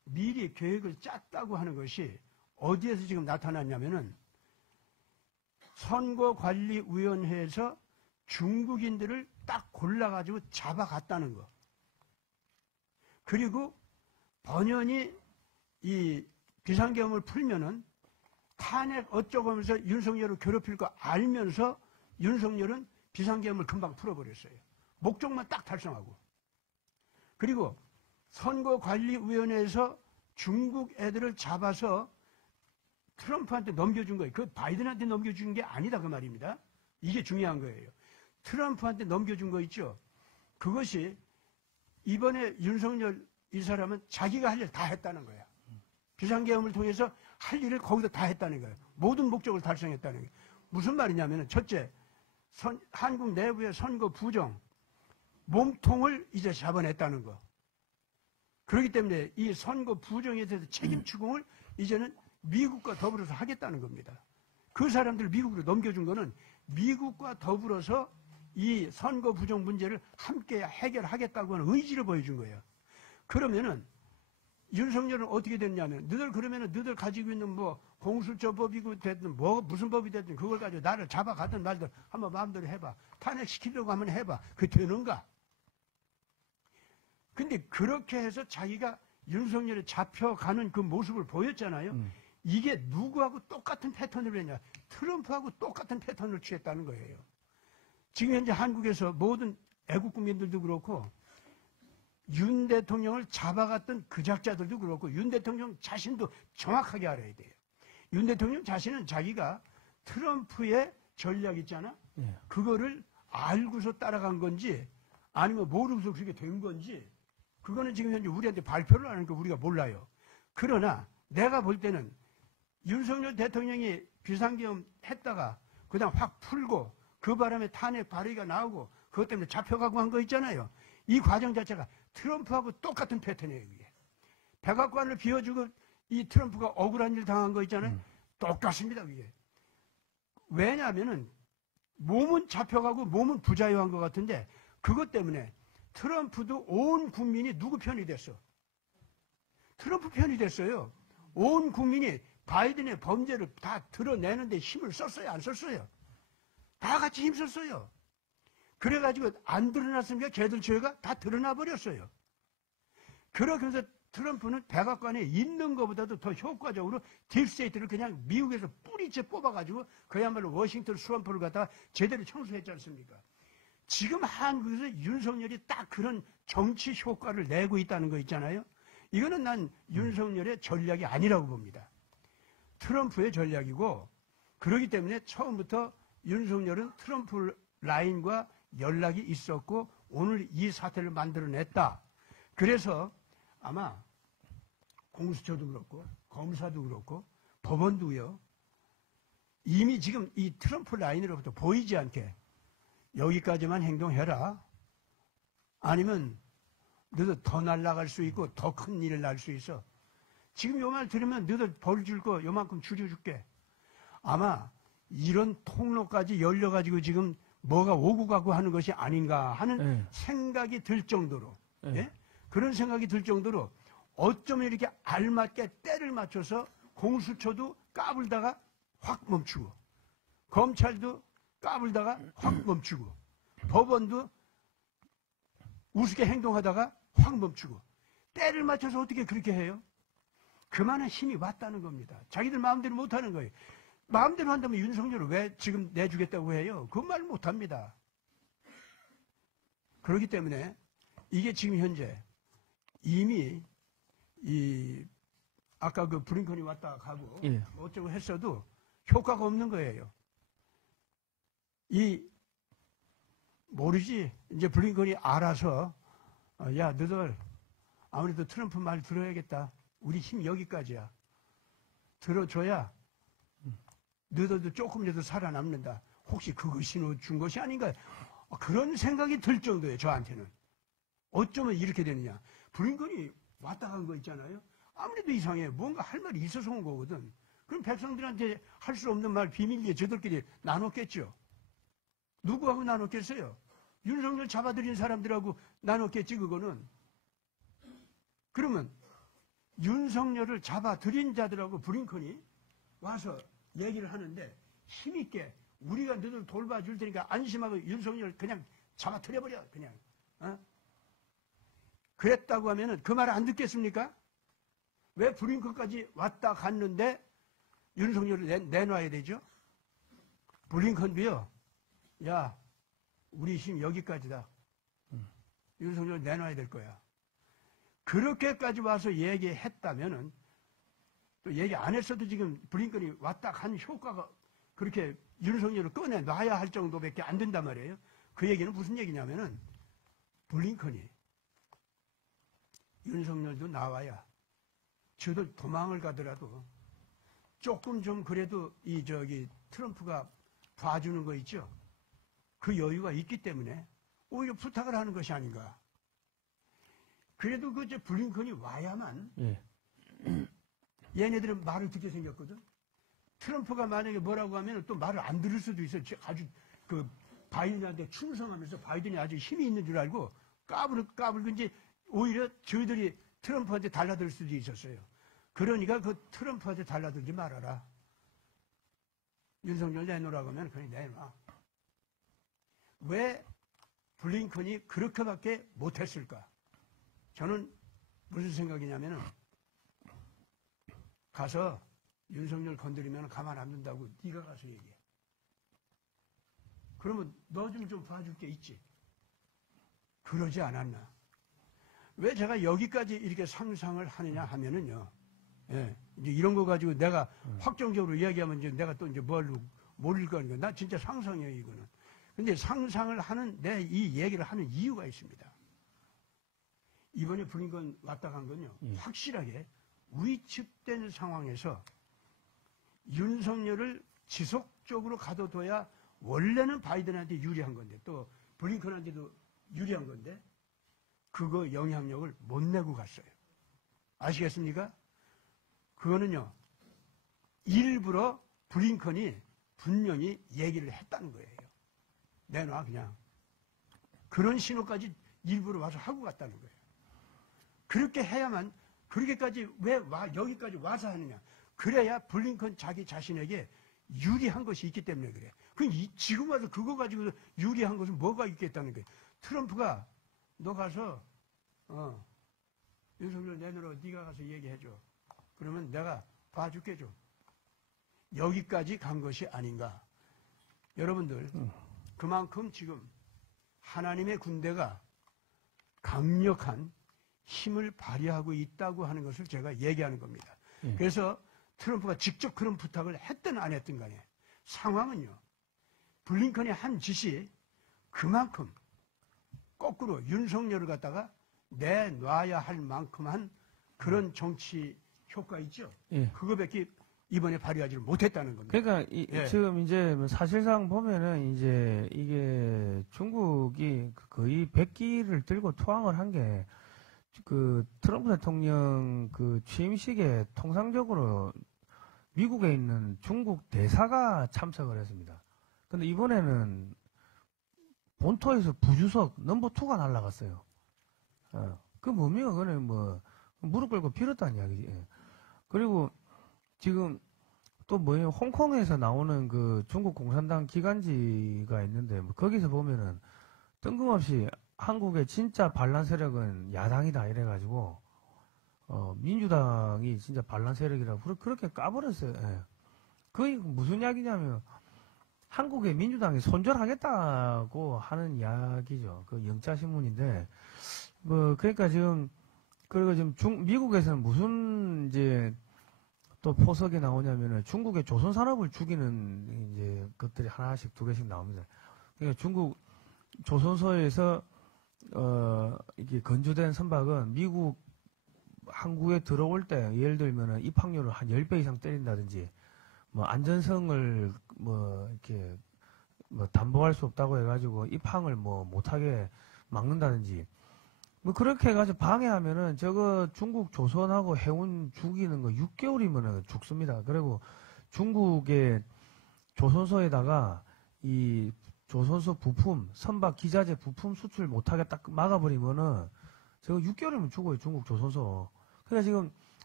미리 계획을 짰다고 하는 것이 어디에서 지금 나타났냐면은 선거관리위원회에서 중국인들을 딱 골라가지고 잡아갔다는 거. 그리고 번연히 이 비상계엄을 풀면은 탄핵 어쩌고 하면서 윤석열을 괴롭힐 거 알면서 윤석열은 비상계엄을 금방 풀어버렸어요. 목적만 딱 달성하고. 그리고 선거관리위원회에서 중국 애들을 잡아서 트럼프한테 넘겨준 거예요. 그 바이든한테 넘겨준 게 아니다 그 말입니다. 이게 중요한 거예요. 트럼프한테 넘겨준 거 있죠. 그것이 이번에 윤석열 이 사람은 자기가 할 일 다 했다는 거야. 비상계엄을 통해서 할 일을 거기다 다 했다는 거예요. 모든 목적을 달성했다는 거예요. 무슨 말이냐면 첫째, 한국 내부의 선거 부정, 몸통을 이제 잡아냈다는 거. 그렇기 때문에 이 선거 부정에 대해서 책임 추궁을 이제는 미국과 더불어서 하겠다는 겁니다. 그 사람들을 미국으로 넘겨준 거는 미국과 더불어서 이 선거 부정 문제를 함께 해결하겠다고 하는 의지를 보여준 거예요. 그러면은 윤석열은 어떻게 됐냐면 너들 가지고 있는 뭐 공수처법이고 됐든 뭐 무슨 법이 됐든 그걸 가지고 나를 잡아가든 말든 한번 마음대로 해봐. 탄핵시키려고 하면 해봐. 그게 되는가? 근데 그렇게 해서 자기가 윤석열이 잡혀가는 그 모습을 보였잖아요. 이게 누구하고 똑같은 패턴을 했냐? 트럼프하고 똑같은 패턴을 취했다는 거예요. 지금 현재 한국에서 모든 애국 국민들도 그렇고 윤 대통령을 잡아갔던 그 작자들도 그렇고 윤 대통령 자신도 정확하게 알아야 돼요. 윤 대통령 자신은 자기가 트럼프의 전략 있잖아. 그거를 알고서 따라간 건지 아니면 모르고서 그렇게 된 건지 그거는 지금 현재 우리한테 발표를 하는 거 우리가 몰라요. 그러나 내가 볼 때는 윤석열 대통령이 비상계엄 했다가 그다음 확 풀고 그 바람에 탄핵 발의가 나오고 그것 때문에 잡혀가고 한 거 있잖아요. 이 과정 자체가 트럼프하고 똑같은 패턴이에요. 이게. 백악관을 비워주고 이 트럼프가 억울한 일 당한 거 있잖아요. 똑같습니다. 이게. 왜냐하면은 몸은 잡혀가고 몸은 부자유한 것 같은데 그것 때문에 트럼프도 온 국민이 누구 편이 됐어? 트럼프 편이 됐어요. 온 국민이 바이든의 범죄를 다 드러내는데 힘을 썼어요? 안 썼어요? 다 같이 힘썼어요. 그래가지고 안 드러났으니까 걔들 죄가 다 드러나 버렸어요. 그러면서 트럼프는 백악관에 있는 것보다도 더 효과적으로 딥스테이트를 그냥 미국에서 뿌리째 뽑아가지고 그야말로 워싱턴 스왑프를 갖다가 제대로 청소했지 않습니까? 지금 한국에서 윤석열이 딱 그런 정치 효과를 내고 있다는 거 있잖아요. 이거는 난 윤석열의 전략이 아니라고 봅니다. 트럼프의 전략이고 그렇기 때문에 처음부터 윤석열은 트럼프 라인과 연락이 있었고 오늘 이 사태를 만들어냈다. 그래서 아마 공수처도 그렇고 검사도 그렇고 법원도요. 이미 지금 이 트럼프 라인으로부터 보이지 않게 여기까지만 행동해라. 아니면 너도 더 날아갈 수 있고 더 큰 일을 날 수 있어. 지금 요 말 들으면 너도 벌 줄 거 요만큼 줄여줄게. 아마 이런 통로까지 열려가지고 지금 뭐가 오고 가고 하는 것이 아닌가 하는 생각이 들 정도로 예? 그런 생각이 들 정도로 어쩌면 이렇게 알맞게 때를 맞춰서 공수처도 까불다가 확 멈추고 검찰도 까불다가 확 멈추고 법원도 우습게 행동하다가 확 멈추고 때를 맞춰서 어떻게 그렇게 해요? 그만한 힘이 왔다는 겁니다. 자기들 마음대로 못하는 거예요. 마음대로 한다면 윤석열을 왜 지금 내주겠다고 해요? 그 말 못합니다. 그렇기 때문에 이게 지금 현재 이미 아까 그 블링컨이 왔다 가고 어쩌고 했어도 효과가 없는 거예요. 모르지. 이제 블링컨이 알아서 야 너들 아무래도 트럼프 말 들어야겠다. 우리 힘 여기까지야. 들어줘야 너희들도 조금이라도 살아남는다. 혹시 그거 신호 준 것이 아닌가? 그런 생각이 들 정도예요. 저한테는. 어쩌면 이렇게 되느냐. 블링컨이 왔다 간 거 있잖아요. 아무래도 이상해. 뭔가 할 말이 있어서 온 거거든. 그럼 백성들한테 할 수 없는 말 비밀리에 저들끼리 나눴겠죠. 누구하고 나눴겠어요? 윤석열 잡아들인 사람들하고 나눴겠지 그거는. 그러면 윤석열을 잡아들인 자들하고 블링컨이 와서 얘기를 하는데 힘있게 우리가 너희들 돌봐줄 테니까 안심하고 윤석열 그냥 잡아들여버려 그냥. 그랬다고 하면은 그 말 안 듣겠습니까? 왜 블링컨까지 왔다 갔는데 윤석열을 내놔야 되죠? 블링컨도요. 야, 우리 힘 여기까지다. 윤석열 내놔야 될 거야. 그렇게까지 와서 얘기했다면은 또 얘기 안 했어도 지금 블링컨이 왔다 간 효과가 그렇게 윤석열을 꺼내놔야 할 정도밖에 안 된단 말이에요. 그 얘기는 무슨 얘기냐면은 블링컨이 윤석열도 나와야 저들 도망을 가더라도 조금 좀 그래도 트럼프가 봐주는 거 있죠. 그 여유가 있기 때문에 오히려 부탁을 하는 것이 아닌가. 그래도 블링컨이 와야만 예. 얘네들은 말을 듣게 생겼거든. 트럼프가 만약에 뭐라고 하면 또 말을 안 들을 수도 있어. 아주 바이든한테 충성하면서 바이든이 아주 힘이 있는 줄 알고 까불고 이제 오히려 저희들이 트럼프한테 달라들 수도 있었어요. 그러니까 그 트럼프한테 달라들지 말아라. 윤석열 내놓으라고 하면 그냥 내놔. 왜 블링컨이 그렇게밖에 못했을까? 저는 무슨 생각이냐면은 가서 윤석열 건드리면 가만 안 둔다고 네가 가서 얘기해. 그러면 너 좀 봐줄 게 있지. 그러지 않았나. 왜 제가 여기까지 이렇게 상상을 하느냐 하면은요. 예, 이제 이런 거 가지고 내가 확정적으로 이야기하면 이제 내가 또 이제 뭘로 모를 거니까. 나 진짜 상상이에요, 이거는. 근데 상상을 하는 내 이 얘기를 하는 이유가 있습니다. 이번에 블링컨 왔다 간 건요. 확실하게 위축된 상황에서 윤석열을 지속적으로 가둬둬야 원래는 바이든한테 유리한 건데 또 블링컨한테도 유리한 건데 그거 영향력을 못 내고 갔어요. 아시겠습니까? 그거는요. 일부러 블링컨이 분명히 얘기를 했다는 거예요. 내놔 그냥. 그런 신호까지 일부러 와서 하고 갔다는 거예요. 그렇게 해야만 그렇게까지 왜 여기까지 와서 하느냐. 그래야 블링컨 자기 자신에게 유리한 것이 있기 때문에 그래. 지금 와서 그거 가지고 유리한 것은 뭐가 있겠다는 거예요. 트럼프가 너 가서 윤석열 내놓으라고 네가 가서 얘기해줘. 그러면 내가 봐줄게 좀. 여기까지 간 것이 아닌가. 여러분들 그만큼 지금 하나님의 군대가 강력한 힘을 발휘하고 있다고 하는 것을 제가 얘기하는 겁니다. 그래서 트럼프가 직접 그런 부탁을 했든 안 했든 간에 상황은요. 블링컨이 한 짓이 그만큼 거꾸로 윤석열을 갖다가 내놔야 할 만큼 한 그런 정치 효과 있죠. 예. 그거밖에 이번에 발휘하지를 못했다는 겁니다. 그러니까 지금 이제 사실상 보면은 이제 이게 중국이 거의 백기를 들고 투항을 한 게 트럼프 대통령 취임식에 통상적으로 미국에 있는 중국 대사가 참석을 했습니다. 근데 이번에는 본토에서 부주석 넘버2가 날아갔어요. 그 뭡니까? 그거는 무릎 꿇고 빌었다는 이야기지. 그리고 지금 또 뭐예요? 홍콩에서 나오는 중국 공산당 기관지가 있는데 거기서 보면은 뜬금없이 한국의 진짜 반란 세력은 야당이다 이래가지고 민주당이 진짜 반란 세력이라고 그렇게 까버렸어요. 예. 그게 무슨 이야기냐면 한국의 민주당이 손절하겠다고 하는 이야기죠. 그 영자신문인데 그러니까 지금 미국에서는 무슨 이제 또 포석이 나오냐면은 중국의 조선 산업을 죽이는 이제 것들이 하나씩 두 개씩 나옵니다. 그러니까 중국 조선소에서 이게 건조된 선박은 미국 항구에 들어올 때 예를 들면은 입항료를 한 10배 이상 때린다든지 안전성을 이렇게 담보할 수 없다고 해가지고 입항을 못하게 막는다든지 그렇게 해가지고 방해하면은 중국 조선하고 해운 죽이는 거 6개월이면은 죽습니다. 그리고 중국의 조선소에다가 이 조선소 부품, 선박 기자재 부품 수출 못하게 딱 막아버리면은 6개월이면 죽어요. 중국 조선소. 그러니까 지금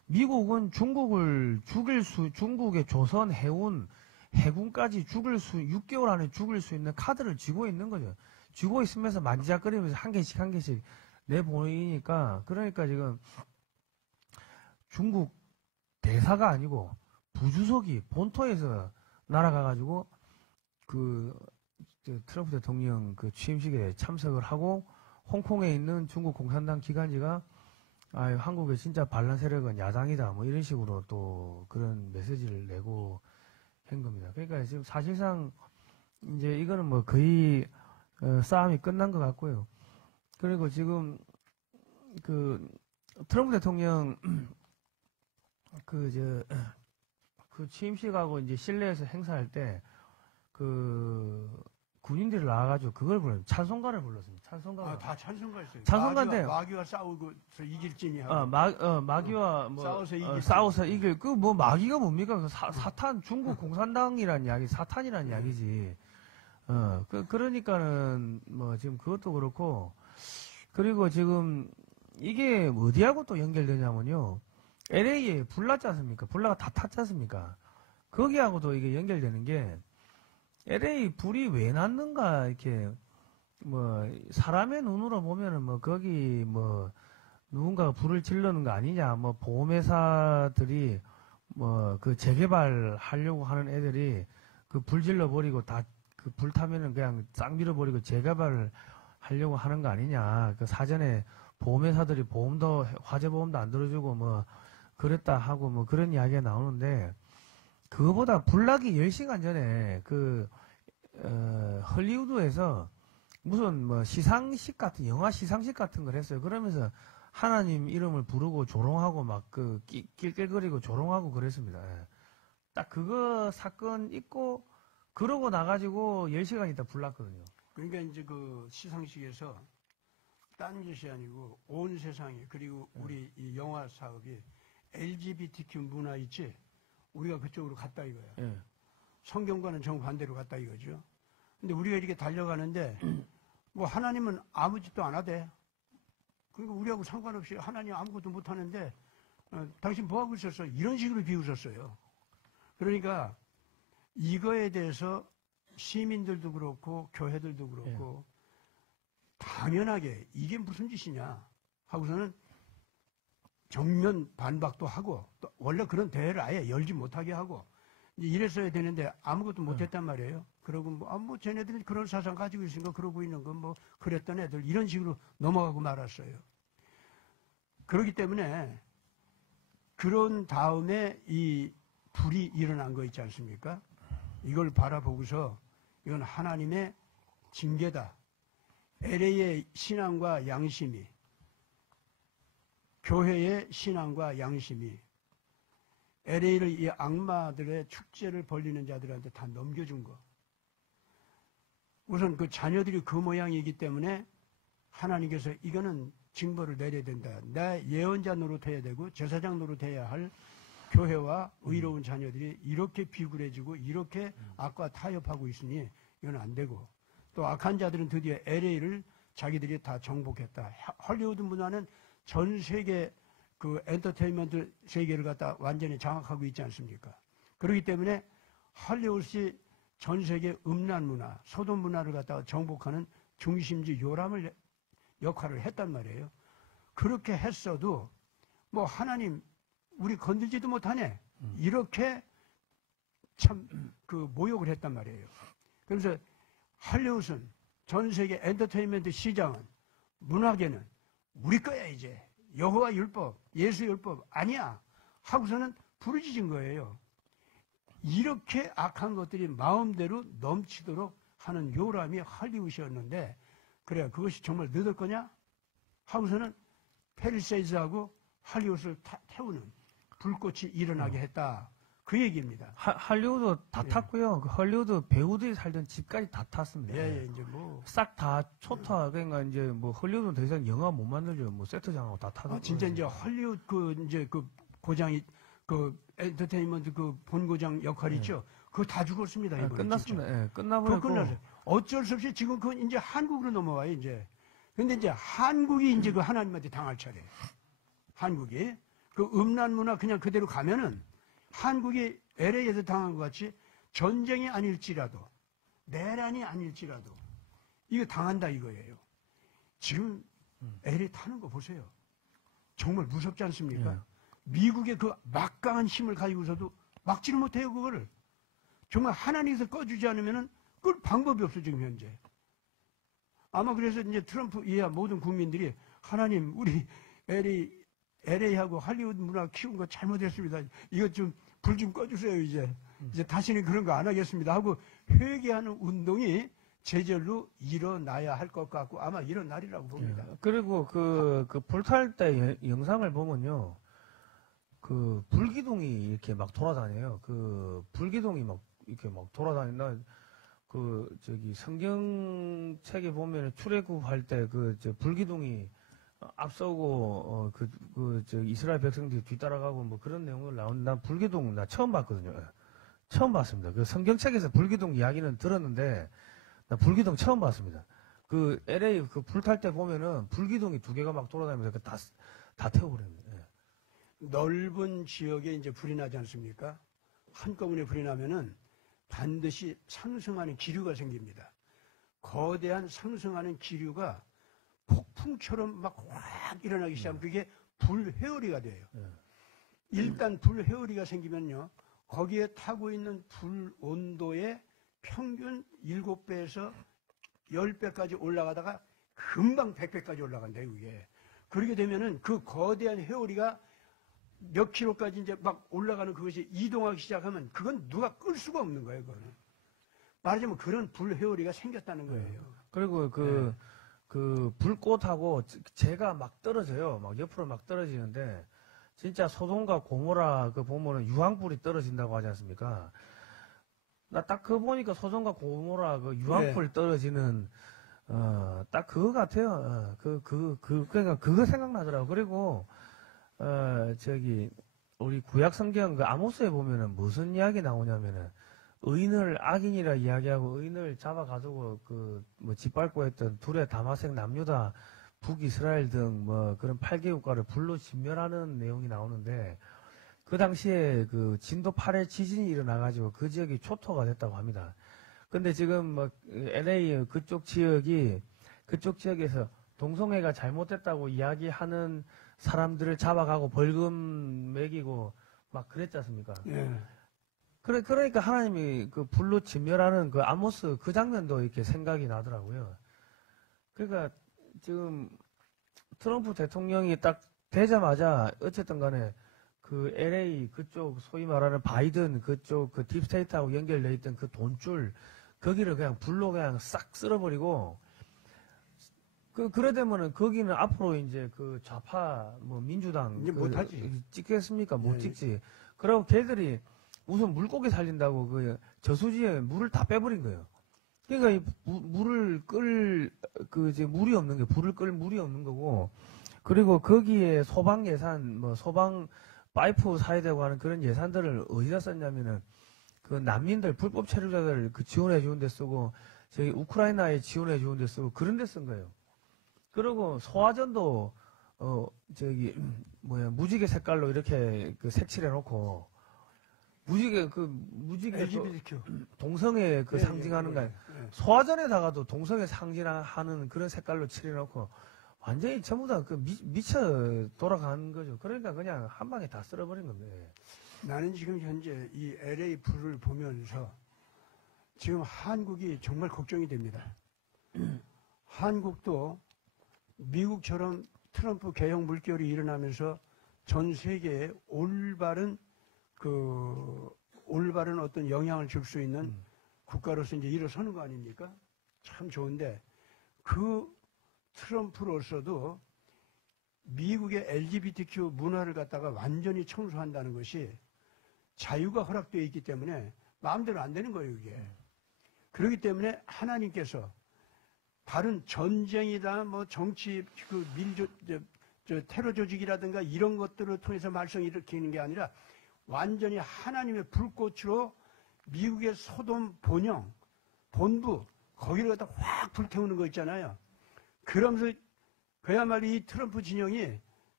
미국은 중국을 중국의 조선 해군까지 6개월 안에 죽일 수 있는 카드를 쥐고 있는 거죠. 쥐고 있으면서 만지작거리면서 한 개씩 내보이니까, 그러니까 지금 중국 대사가 아니고 부주석이 본토에서 날아가가지고 트럼프 대통령 그 취임식에 참석을 하고, 홍콩에 있는 중국 공산당 기관지가 한국의 진짜 반란 세력은 야당이다 뭐 이런 식으로 또 그런 메시지를 내고 한 겁니다. 그러니까 지금 사실상 이제 이거는 뭐 거의 싸움이 끝난 것 같고요. 그리고 지금 그 트럼프 대통령 그 취임식하고 이제 실내에서 행사할 때 군인들이 나와가지고 그걸 찬송가를 불렀습니다. 찬송가. 다 찬송가 있어요. 찬송가인데 마귀와 싸우고서 이길 쯤이 마귀와 싸워서 이길 마귀가 뭡니까? 사탄 중국 공산당이란 이야기, 사탄이란 이야기지. 그러니까는 뭐 지금 그것도 그렇고, 그리고 지금 이게 어디하고 또 연결되냐면요. LA에 불 났지 않습니까? 불나가 다 탔지 않습니까? 거기하고도 이게 연결되는 게, LA 불이 왜 났는가, 이렇게, 사람의 눈으로 보면은 거기 누군가가 불을 질르는 거 아니냐, 보험회사들이, 그 재개발 하려고 하는 애들이 그 불 질러버리고 그 불 타면은 그냥 싹 밀어버리고 재개발 하려고 하는 거 아니냐. 그 사전에 보험회사들이 화재보험도 안 들어주고 그랬다 하고 그런 이야기가 나오는데, 그거보다 불나기 10시간 전에 헐리우드에서 무슨 시상식 같은, 영화 시상식 같은 걸 했어요. 그러면서 하나님 이름을 부르고 조롱하고 낄낄거리고 조롱하고 그랬습니다. 예. 딱 그거 사건 있고, 그러고 나가지고 10시간 있다 불났거든요. 그러니까 이제 그 시상식에서 딴 짓이 아니고 온 세상이, 그리고 우리 이 영화 사업이 LGBTQ 문화 있지? 우리가 그쪽으로 갔다 이거야. 예. 성경과는 정반대로 갔다 이거죠. 근데 우리가 이렇게 달려가는데 하나님은 아무 짓도 안 하대. 그러니까 우리하고 상관없이 하나님 아무것도 못 하는데 당신 뭐 하고 있었어? 이런 식으로 비웃었어요. 그러니까 이거에 대해서 시민들도 그렇고 교회들도 그렇고 당연하게 이게 무슨 짓이냐 하고서는 정면 반박도 하고, 또 원래 그런 대회를 아예 열지 못하게 하고 이랬어야 되는데 아무것도 못했단 말이에요. 그러고 쟤네들이 그런 사상 가지고 있으니까 그러고 있는 건 그랬던 애들, 이런 식으로 넘어가고 말았어요. 그렇기 때문에 그런 다음에 이 불이 일어난 거 있지 않습니까? 이걸 바라보고서 이건 하나님의 징계다. LA의 신앙과 양심이, 교회의 신앙과 양심이 LA를 이 악마들의 축제를 벌리는 자들한테 다 넘겨준 거. 우선 그 자녀들이 그 모양이기 때문에 하나님께서 이거는 징벌을 내려야 된다. 내 예언자 노릇해야 되고 제사장 노릇해야 할 교회와 의로운 자녀들이 이렇게 비굴해지고 이렇게 악과 타협하고 있으니 이건 안 되고, 또 악한 자들은 드디어 LA를 자기들이 다 정복했다. 헐리우드 문화는 전 세계 그 엔터테인먼트 세계를 갖다 완전히 장악하고 있지 않습니까? 그렇기 때문에 할리우드이 전 세계 음란 문화, 소돔 문화를 갖다가 정복하는 중심지 요람을 역할을 했단 말이에요. 그렇게 했어도 하나님 우리 건들지도 못하네, 이렇게 참 그 모욕을 했단 말이에요. 그래서 할리우드는, 전 세계 엔터테인먼트 시장은, 문화계는 우리 거야 이제. 여호와 율법, 예수 율법 아니야 하고서는 부르짖은 거예요. 이렇게 악한 것들이 마음대로 넘치도록 하는 요람이 할리우드였는데, 그래 그것이 정말 늦을 거냐 하고서는 페리세이즈하고 할리우드를 태우는 불꽃이 일어나게 했다. 그 얘기입니다. 할리우드 다 탔고요. 그 할리우드 배우들이 살던 집까지 다 탔습니다. 예, 이제 싹 다 초타. 그러니까 이제 할리우드는 더 이상 영화 못 만들죠. 세트장하고 다 타고. 진짜 이제 할리우드 그 고장이, 그 엔터테인먼트 그 본고장 역할 있죠. 그거 다 죽었습니다. 이번에 끝났습니다. 진짜. 예, 끝나버렸고. 그거 끝났어요. 어쩔 수 없이 지금 그건 이제 한국으로 넘어와요, 이제. 근데 이제 한국이 이제 그 하나님한테 당할 차례. 한국이. 그 음란 문화 그냥 그대로 가면은 한국이 LA에서 당한 것 같이 전쟁이 아닐지라도 내란이 아닐지라도 이거 당한다 이거예요. 지금 LA 타는 거 보세요. 정말 무섭지 않습니까? 예. 미국의 그 막강한 힘을 가지고서도 막지를 못해요, 그거를. 정말 하나님께서 꺼주지 않으면은 끌 방법이 없어, 지금 현재. 아마 그래서 이제 트럼프 이하 모든 국민들이 하나님, 우리 LA하고 할리우드 문화 키운 거 잘못했습니다. 이거 좀 불 좀 꺼주세요, 이제. 이제 다시는 그런 거 안 하겠습니다. 하고 회개하는 운동이 제절로 일어나야 할 것 같고 아마 일어나리라고 봅니다. 예. 그리고 그 불탈 때 영상을 보면요. 그 불기둥이 이렇게 막 돌아다녀요. 그 불기둥이 막 이렇게 막 돌아다닌다. 그 저기 성경책에 보면 출애굽할 때 그 저 불기둥이 앞서고 저 이스라엘 백성들이 뒤따라가고 뭐 그런 내용을 난 불기둥 나 처음 봤거든요. 예. 처음 봤습니다. 그 성경책에서 불기둥 이야기는 들었는데 나 불기둥 처음 봤습니다. 그 LA 그 불탈 때 보면은 불기둥이 두 개가 막 돌아다니면서 다 태워버립니다. 예. 넓은 지역에 이제 불이 나지 않습니까? 한꺼번에 불이 나면은 반드시 상승하는 기류가 생깁니다. 거대한 상승하는 기류가 폭풍처럼 막 확 일어나기 시작하면 그게 불회오리가 돼요. 일단 불회오리가 생기면요. 거기에 타고 있는 불 온도의 평균 7배에서 10배까지 올라가다가 금방 100배까지 올라간대요, 그게. 그렇게 되면은 그 거대한 회오리가 몇 킬로까지 이제 막 올라가는 그것이 이동하기 시작하면 그건 누가 끌 수가 없는 거예요, 그거는. 말하자면 그런 불회오리가 생겼다는 거예요. 그리고 그 불꽃하고 재가 막 떨어져요. 막 옆으로 막 떨어지는데 진짜 소돔과 고모라 그 보면은 유황불이 떨어진다고 하지 않습니까? 나 딱 그거 보니까 소돔과 고모라 그 유황불 떨어지는 딱 그거 같아요. 그러니까 그거 생각나더라고. 그리고 저기 우리 구약 성경 그 아모스에 보면은 무슨 이야기 나오냐면은 의인을 악인이라 이야기하고 의인을 잡아가지고 그 뭐 짓밟고 했던 둘의 다마색 남유다 북이스라엘 등 뭐 그런 8개 국가를 불로 진멸하는 내용이 나오는데 그 당시에 그 진도 8의 지진이 일어나가지고 그 지역이 초토가 됐다고 합니다. 근데 지금 뭐 LA 그쪽 지역에서 동성애가 잘못됐다고 이야기하는 사람들을 잡아가고 벌금 매기고 막 그랬지 않습니까? 예. 그러니까 하나님이 그 불로 진멸하는 그 아모스 그 장면도 이렇게 생각이 나더라고요. 그러니까 지금 트럼프 대통령이 딱 되자마자 어쨌든 간에 그 LA 그쪽 소위 말하는 바이든 그쪽 그 딥스테이트하고 연결돼 있던 그 돈줄 거기를 그냥 불로 그냥 싹 쓸어버리고 그래 되면은 거기는 앞으로 이제 그 좌파 뭐 민주당 이제 못하지. 찍겠습니까? 못 예. 찍지. 그리고 걔들이 우선 물고기 살린다고 그 저수지에 물을 다 빼버린 거예요. 그러니까 이 물을 이제 물이 없는 게 불을 끌 물이 없는 거고 그리고 거기에 소방 예산 뭐 소방 파이프 사야 되고 하는 그런 예산들을 어디다 썼냐면은 그 난민들 불법 체류자들 그 지원해 주는 데 쓰고 저기 우크라이나에 지원해 주는 데 쓰고 그런 데 쓴 거예요. 그리고 소화전도 무지개 색깔로 이렇게 그 색칠해 놓고 무지개 LGBTQ. 동성애 그 예, 상징하는 예, 거 예. 소화전에다가도 동성애 상징하는 그런 색깔로 칠해 놓고 완전히 전부 다 그 미쳐 돌아간 거죠. 그러니까 그냥 한 방에 다 쓸어버린 겁니다. 나는 지금 현재 이 LA 불을 보면서 지금 한국이 정말 걱정이 됩니다. 한국도 미국처럼 트럼프 개혁 물결이 일어나면서 전 세계에 올바른 어떤 영향을 줄 수 있는 국가로서 이제 일어서는 거 아닙니까? 참 좋은데 그 트럼프로서도 미국의 LGBTQ 문화를 갖다가 완전히 청소한다는 것이 자유가 허락되어 있기 때문에 마음대로 안 되는 거예요, 이게. 그렇기 때문에 하나님께서 다른 전쟁이다, 뭐 정치, 테러 조직이라든가 이런 것들을 통해서 말썽을 일으키는 게 아니라 완전히 하나님의 불꽃으로 미국의 소돔 본부, 거기를 갖다 확 불태우는 거 있잖아요. 그러면서 그야말로 이 트럼프 진영이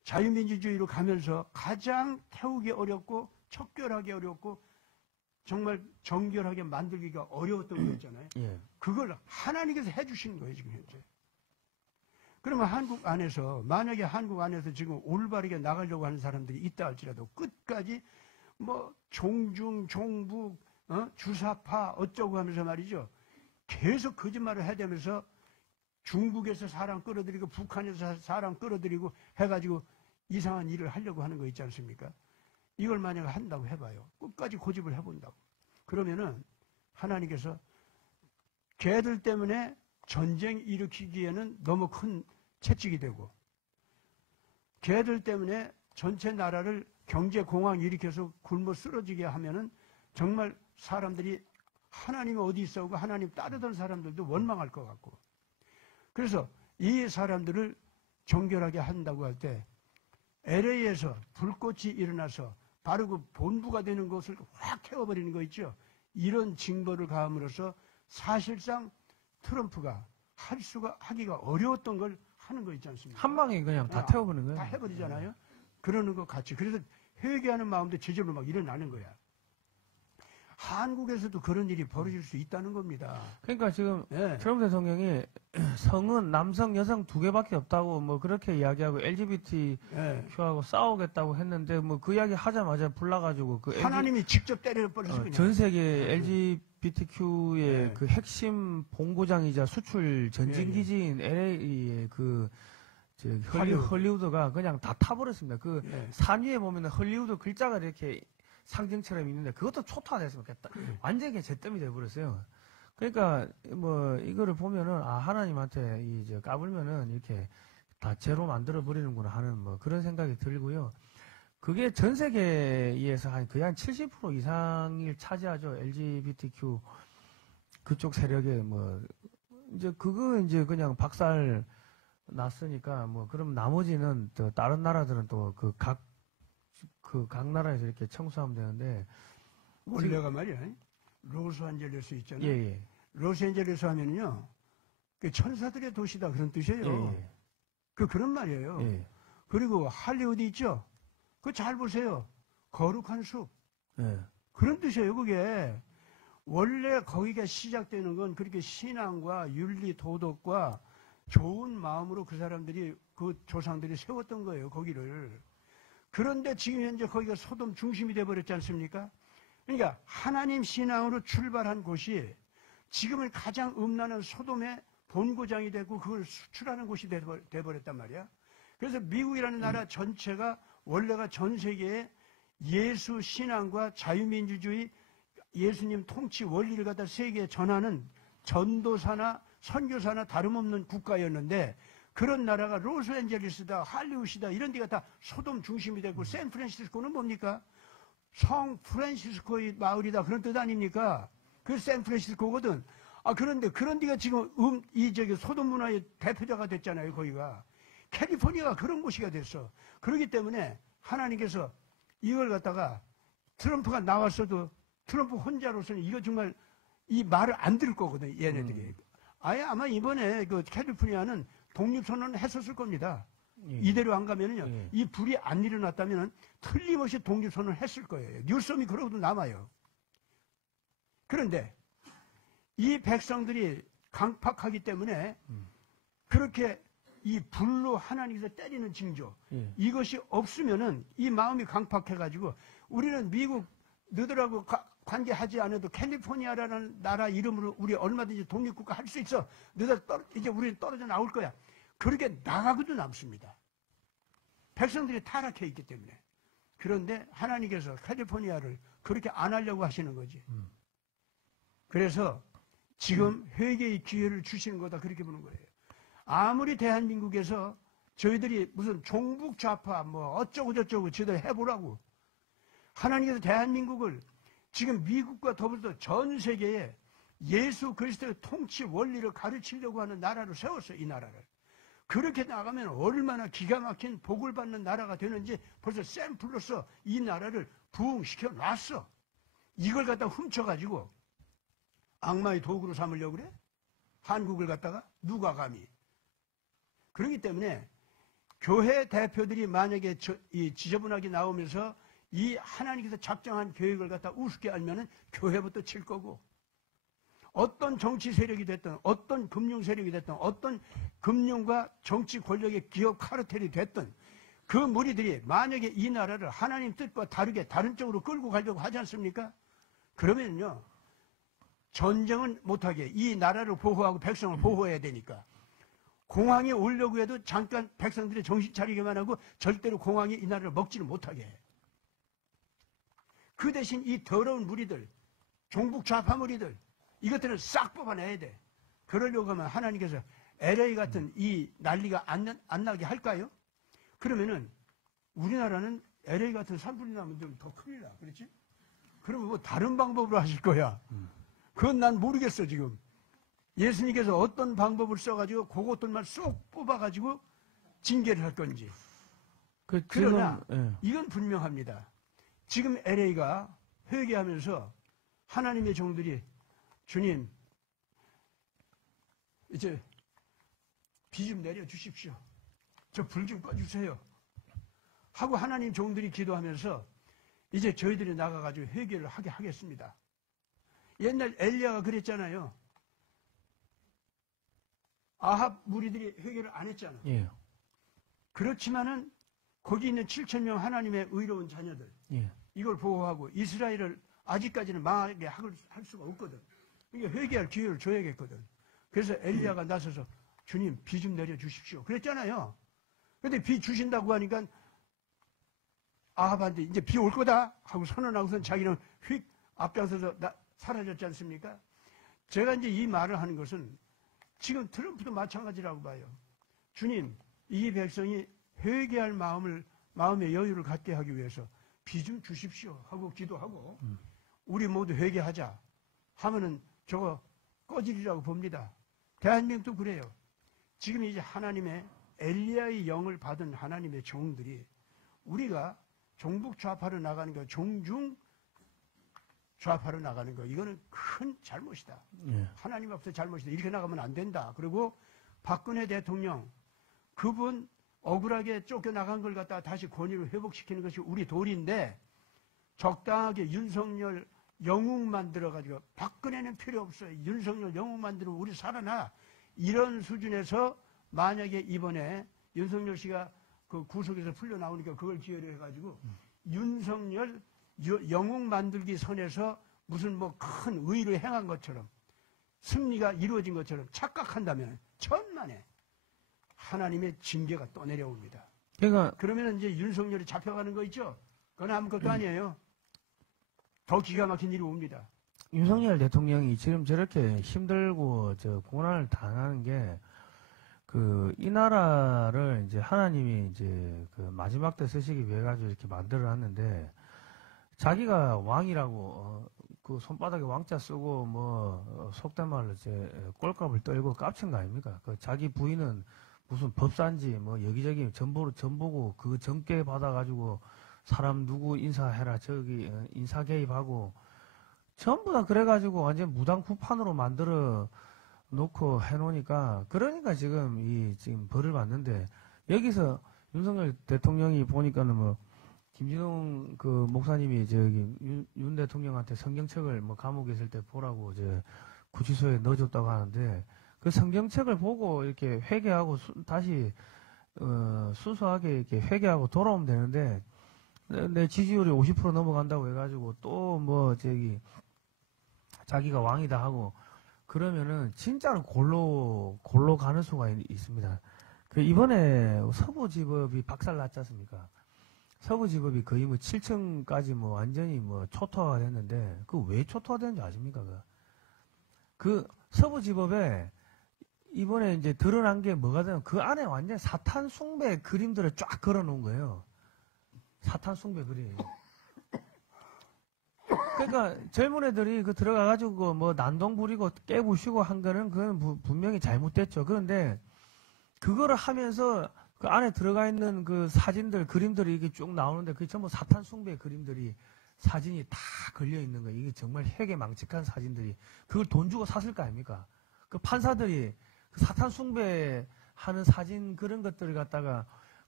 자유민주주의로 가면서 가장 태우기 어렵고 척결하기 어렵고 정말 정결하게 만들기가 어려웠던 거 있잖아요. 예. 그걸 하나님께서 해주시는 거예요, 지금 현재. 그러면 한국 안에서, 만약에 한국 안에서 지금 올바르게 나가려고 하는 사람들이 있다 할지라도 끝까지 뭐 종중, 종북, 주사파 어쩌고 하면서 말이죠. 계속 거짓말을 해대면서 중국에서 사람 끌어들이고 북한에서 사람 끌어들이고 해가지고 이상한 일을 하려고 하는 거 있지 않습니까? 이걸 만약에 한다고 해봐요. 끝까지 고집을 해본다고. 그러면은 하나님께서 걔들 때문에 전쟁 일으키기에는 너무 큰 채찍이 되고 걔들 때문에 전체 나라를 경제공황 일으켜서 굶어 쓰러지게 하면은 정말 사람들이 하나님이 어디 있어고 하나님 따르던 사람들도 원망할 것 같고 그래서 이 사람들을 정결하게 한다고 할 때 LA에서 불꽃이 일어나서 바로 그 본부가 되는 것을 확 태워버리는 거 있죠. 이런 징벌을 가함으로써 사실상 트럼프가 하기가 어려웠던 걸 하는 거 있지 않습니까? 한 방에 그냥 다 태워버리는 거예요. 다 해버리잖아요. 그러는 것 같이. 그래서 회개하는 마음도 저절로 막 일어나는 거야. 한국에서도 그런 일이 벌어질 수 있다는 겁니다. 그러니까 지금 예. 트럼프 대통령이 성은 남성, 여성 두 개밖에 없다고 뭐 그렇게 이야기하고 LGBTQ하고 싸우겠다고 했는데 뭐 그 이야기 하자마자 불나가지고 그 하나님이 직접 때려버려서 전 세계 LGBTQ의 그 핵심 본고장이자 수출 전진기지인 LA의 그 헐리우드가 그냥 다 타버렸습니다. 그 산 위에 보면 헐리우드 글자가 이렇게 상징처럼 있는데 그것도 초토화됐으면 완전히 잿더미 돼버렸어요. 그러니까 뭐 이거를 보면은 하나님한테 이제 까불면은 이렇게 다 죄로 만들어 버리는구나 하는 뭐 그런 생각이 들고요. 그게 전 세계에서 거의 한 70% 이상을 차지하죠. LGBTQ 그쪽 세력에 뭐 이제 그거 이제 그냥 박살 났으니까 뭐 그럼 나머지는 또 다른 나라들은 또 각 나라에서 이렇게 청소하면 되는데 원래가 말이야 로스앤젤레스 있잖아요. 예. 로스앤젤레스 하면은요 그 천사들의 도시다 그런 뜻이에요. 예. 그런 말이에요. 예. 그리고 할리우드 있죠. 그거 잘 보세요. 거룩한 숲. 예. 그런 뜻이에요. 그게 원래 거기가 시작되는 건 그렇게 신앙과 윤리 도덕과 좋은 마음으로 그 사람들이 그 조상들이 세웠던 거예요. 거기를. 그런데 지금 현재 거기가 소돔 중심이 돼버렸지 않습니까? 그러니까 하나님 신앙으로 출발한 곳이 지금은 가장 음란한 소돔의 본고장이 되고 그걸 수출하는 곳이 돼버렸단 말이야. 그래서 미국이라는 나라 전체가 원래가 전 세계에 예수 신앙과 자유민주주의 예수님 통치 원리를 갖다 세계에 전하는 전도사나 선교사나 다름없는 국가였는데 그런 나라가 로스앤젤레스다, 할리우드다 이런 데가 다 소돔 중심이 되고 샌프란시스코는 뭡니까? 성 프란시스코의 마을이다 그런 뜻 아닙니까? 그 샌프란시스코거든. 그런데 그런 데가 지금 소돔 문화의 대표자가 됐잖아요. 거기가. 캘리포니아가 그런 곳이가 됐어. 그렇기 때문에 하나님께서 이걸 갖다가 트럼프가 나왔어도 트럼프 혼자로서는 이거 정말 이 말을 안 들을 거거든, 얘네들이. 아마 이번에 그 캘리포니아는 독립선언을 했었을 겁니다. 예. 이대로 안 가면은요, 예. 이 불이 안 일어났다면은 틀림없이 독립선언을 했을 거예요. 뉴스홈이 그러고도 남아요. 그런데 이 백성들이 강팍하기 때문에 그렇게 이 불로 하나님께서 때리는 징조 이것이 없으면은 이 마음이 강팍해가지고 우리는 미국 너들하고 관계하지 않아도 캘리포니아라는 나라 이름으로 우리 얼마든지 독립국가 할 수 있어. 너들 이제 우리는 떨어져 나올 거야. 그렇게 나가고도 남습니다. 백성들이 타락해 있기 때문에. 그런데 하나님께서 캘리포니아를 그렇게 안 하려고 하시는 거지. 그래서 지금 회개의 기회를 주시는 거다 그렇게 보는 거예요. 아무리 대한민국에서 저희들이 무슨 종북 좌파 뭐 어쩌고 저쩌고 저희들 해보라고 하나님께서 대한민국을 지금 미국과 더불어서 전 세계에 예수 그리스도의 통치 원리를 가르치려고 하는 나라로 세웠어요. 이 나라를. 그렇게 나가면 얼마나 기가 막힌 복을 받는 나라가 되는지 벌써 샘플로서 이 나라를 부흥시켜 놨어. 이걸 갖다 훔쳐가지고 악마의 도구로 삼으려고 그래? 한국을 갖다가 누가 감히. 그렇기 때문에 교회 대표들이 만약에 이 지저분하게 나오면서 이 하나님께서 작정한 계획을 갖다 우습게 알면은 교회부터 칠 거고, 어떤 정치 세력이 됐든, 어떤 금융 세력이 됐든, 어떤 금융과 정치 권력의 기업 카르텔이 됐든, 그 무리들이 만약에 이 나라를 하나님 뜻과 다르게 다른 쪽으로 끌고 가려고 하지 않습니까? 그러면요, 전쟁은 못하게 이 나라를 보호하고 백성을 보호해야 되니까 공항에 오려고 해도 잠깐 백성들이 정신 차리게만 하고 절대로 공항이 이 나라를 먹지를 못하게 해. 그 대신 이 더러운 무리들, 종북 좌파 무리들, 이것들을 싹 뽑아내야 돼. 그러려고 하면 하나님께서 LA 같은 이 난리가 안 나게 할까요? 그러면은 우리나라는 LA 같은 산불이 나면 좀 더 큰일 나. 그렇지? 그러면 뭐 다른 방법으로 하실 거야. 그건 난 모르겠어, 지금. 예수님께서 어떤 방법을 써가지고 그것들만 쏙 뽑아가지고 징계를 할 건지. 그러나 이건 분명합니다. 지금 LA가 회개하면서 하나님의 종들이 주님, 이제 비 좀 내려주십시오. 저 불 좀 꺼주세요. 하고 하나님 종들이 기도하면서 이제 저희들이 나가가지고 회개를 하게 하겠습니다. 옛날 엘리야가 그랬잖아요. 아합 무리들이 회개를 안 했잖아. 예. 그렇지만은 거기 있는 7,000명 하나님의 의로운 자녀들, 예. 이걸 보호하고 이스라엘을 아직까지는 망하게 할 수가 없거든. 그러니까 회개할 기회를 줘야겠거든. 그래서 엘리야가 나서서 주님 비 좀 내려주십시오. 그랬잖아요. 근데 비 주신다고 하니까 아합한테 이제 비 올 거다 하고 선언하고선 자기는 휙 앞장서서 사라졌지 않습니까? 제가 이제 이 말을 하는 것은 지금 트럼프도 마찬가지라고 봐요. 주님, 이 백성이 회개할 마음의 여유를 갖게 하기 위해서 비 좀 주십시오 하고 기도하고 우리 모두 회개하자 하면은 저거 꺼지리라고 봅니다. 대한민국도 그래요. 지금 이제 하나님의 엘리야의 영을 받은 하나님의 종들이 우리가 종북 좌파로 나가는 거, 종중 좌파로 나가는 거, 이거는 큰 잘못이다. 예. 하나님 앞에서 잘못이다. 이렇게 나가면 안 된다. 그리고 박근혜 대통령, 그분 억울하게 쫓겨나간 걸 갖다가 다시 권위를 회복시키는 것이 우리 도리인데 적당하게 윤석열 영웅 만들어가지고 박근혜는 필요 없어요. 윤석열 영웅 만들면 우리 살아나. 이런 수준에서 만약에 이번에 윤석열 씨가 그 구속에서 풀려 나오니까 그걸 기회로 해가지고 윤석열 영웅 만들기 선에서 무슨 뭐 큰 의를 행한 것처럼 승리가 이루어진 것처럼 착각한다면 천만에 하나님의 징계가 또 내려옵니다. 그러면 이제 윤석열이 잡혀가는 거 있죠? 그건 아무것도 아니에요. 더 기가 막힌 일이 옵니다. 윤석열 대통령이 지금 저렇게 힘들고 고난을 당하는 게 이 나라를 이제 하나님이 이제 그 마지막 때 쓰시기 위해 가지고 이렇게 만들어 놨는데 자기가 왕이라고 그 손바닥에 왕자 쓰고 속된 말로 이제 꼴값을 떨고 깝친 거 아닙니까? 그 자기 부인은 무슨 법사인지 여기저기 전보고 그 정계 받아가지고 사람 누구 인사해라 저기 인사 개입하고 전부 다 그래가지고 완전 무당푸판으로 만들어 놓고 해놓으니까 그러니까 지금 지금 벌을 받는데 여기서 윤석열 대통령이 보니까는 김진웅 그 목사님이 저기 윤 대통령한테 성경책을 감옥에 있을 때 보라고 이제 구치소에 넣어줬다고 하는데 그 성경책을 보고 이렇게 회개하고 다시 순수하게 이렇게 회개하고 돌아오면 되는데 내 지지율이 50% 넘어간다고 해가지고 또 자기가 왕이다 하고 그러면은 진짜로 골로 가는 수가 있습니다. 그 이번에 서부지법이 박살났지 않습니까? 서부지법이 거의 7층까지 완전히 초토화가 됐는데 그 왜 초토화 됐는지 아십니까? 그 서부지법에 이번에 이제 드러난 게 뭐가 되냐면 그 안에 완전 사탄 숭배 그림들을 쫙 걸어 놓은 거예요. 사탄 숭배 그림. 그러니까 젊은 애들이 들어가가지고 난동 부리고 깨부시고 한 거는 그건 분명히 잘못됐죠. 그런데 그거를 하면서 그 안에 들어가 있는 그 사진들, 그림들이 이게 쭉 나오는데 그게 전부 사탄 숭배 그림들이 사진이 다 걸려 있는 거예요. 이게 정말 회개 망측한 사진들이 그걸 돈 주고 샀을 거 아닙니까? 그 판사들이 그 사탄 숭배 하는 사진 그런 것들을 갖다가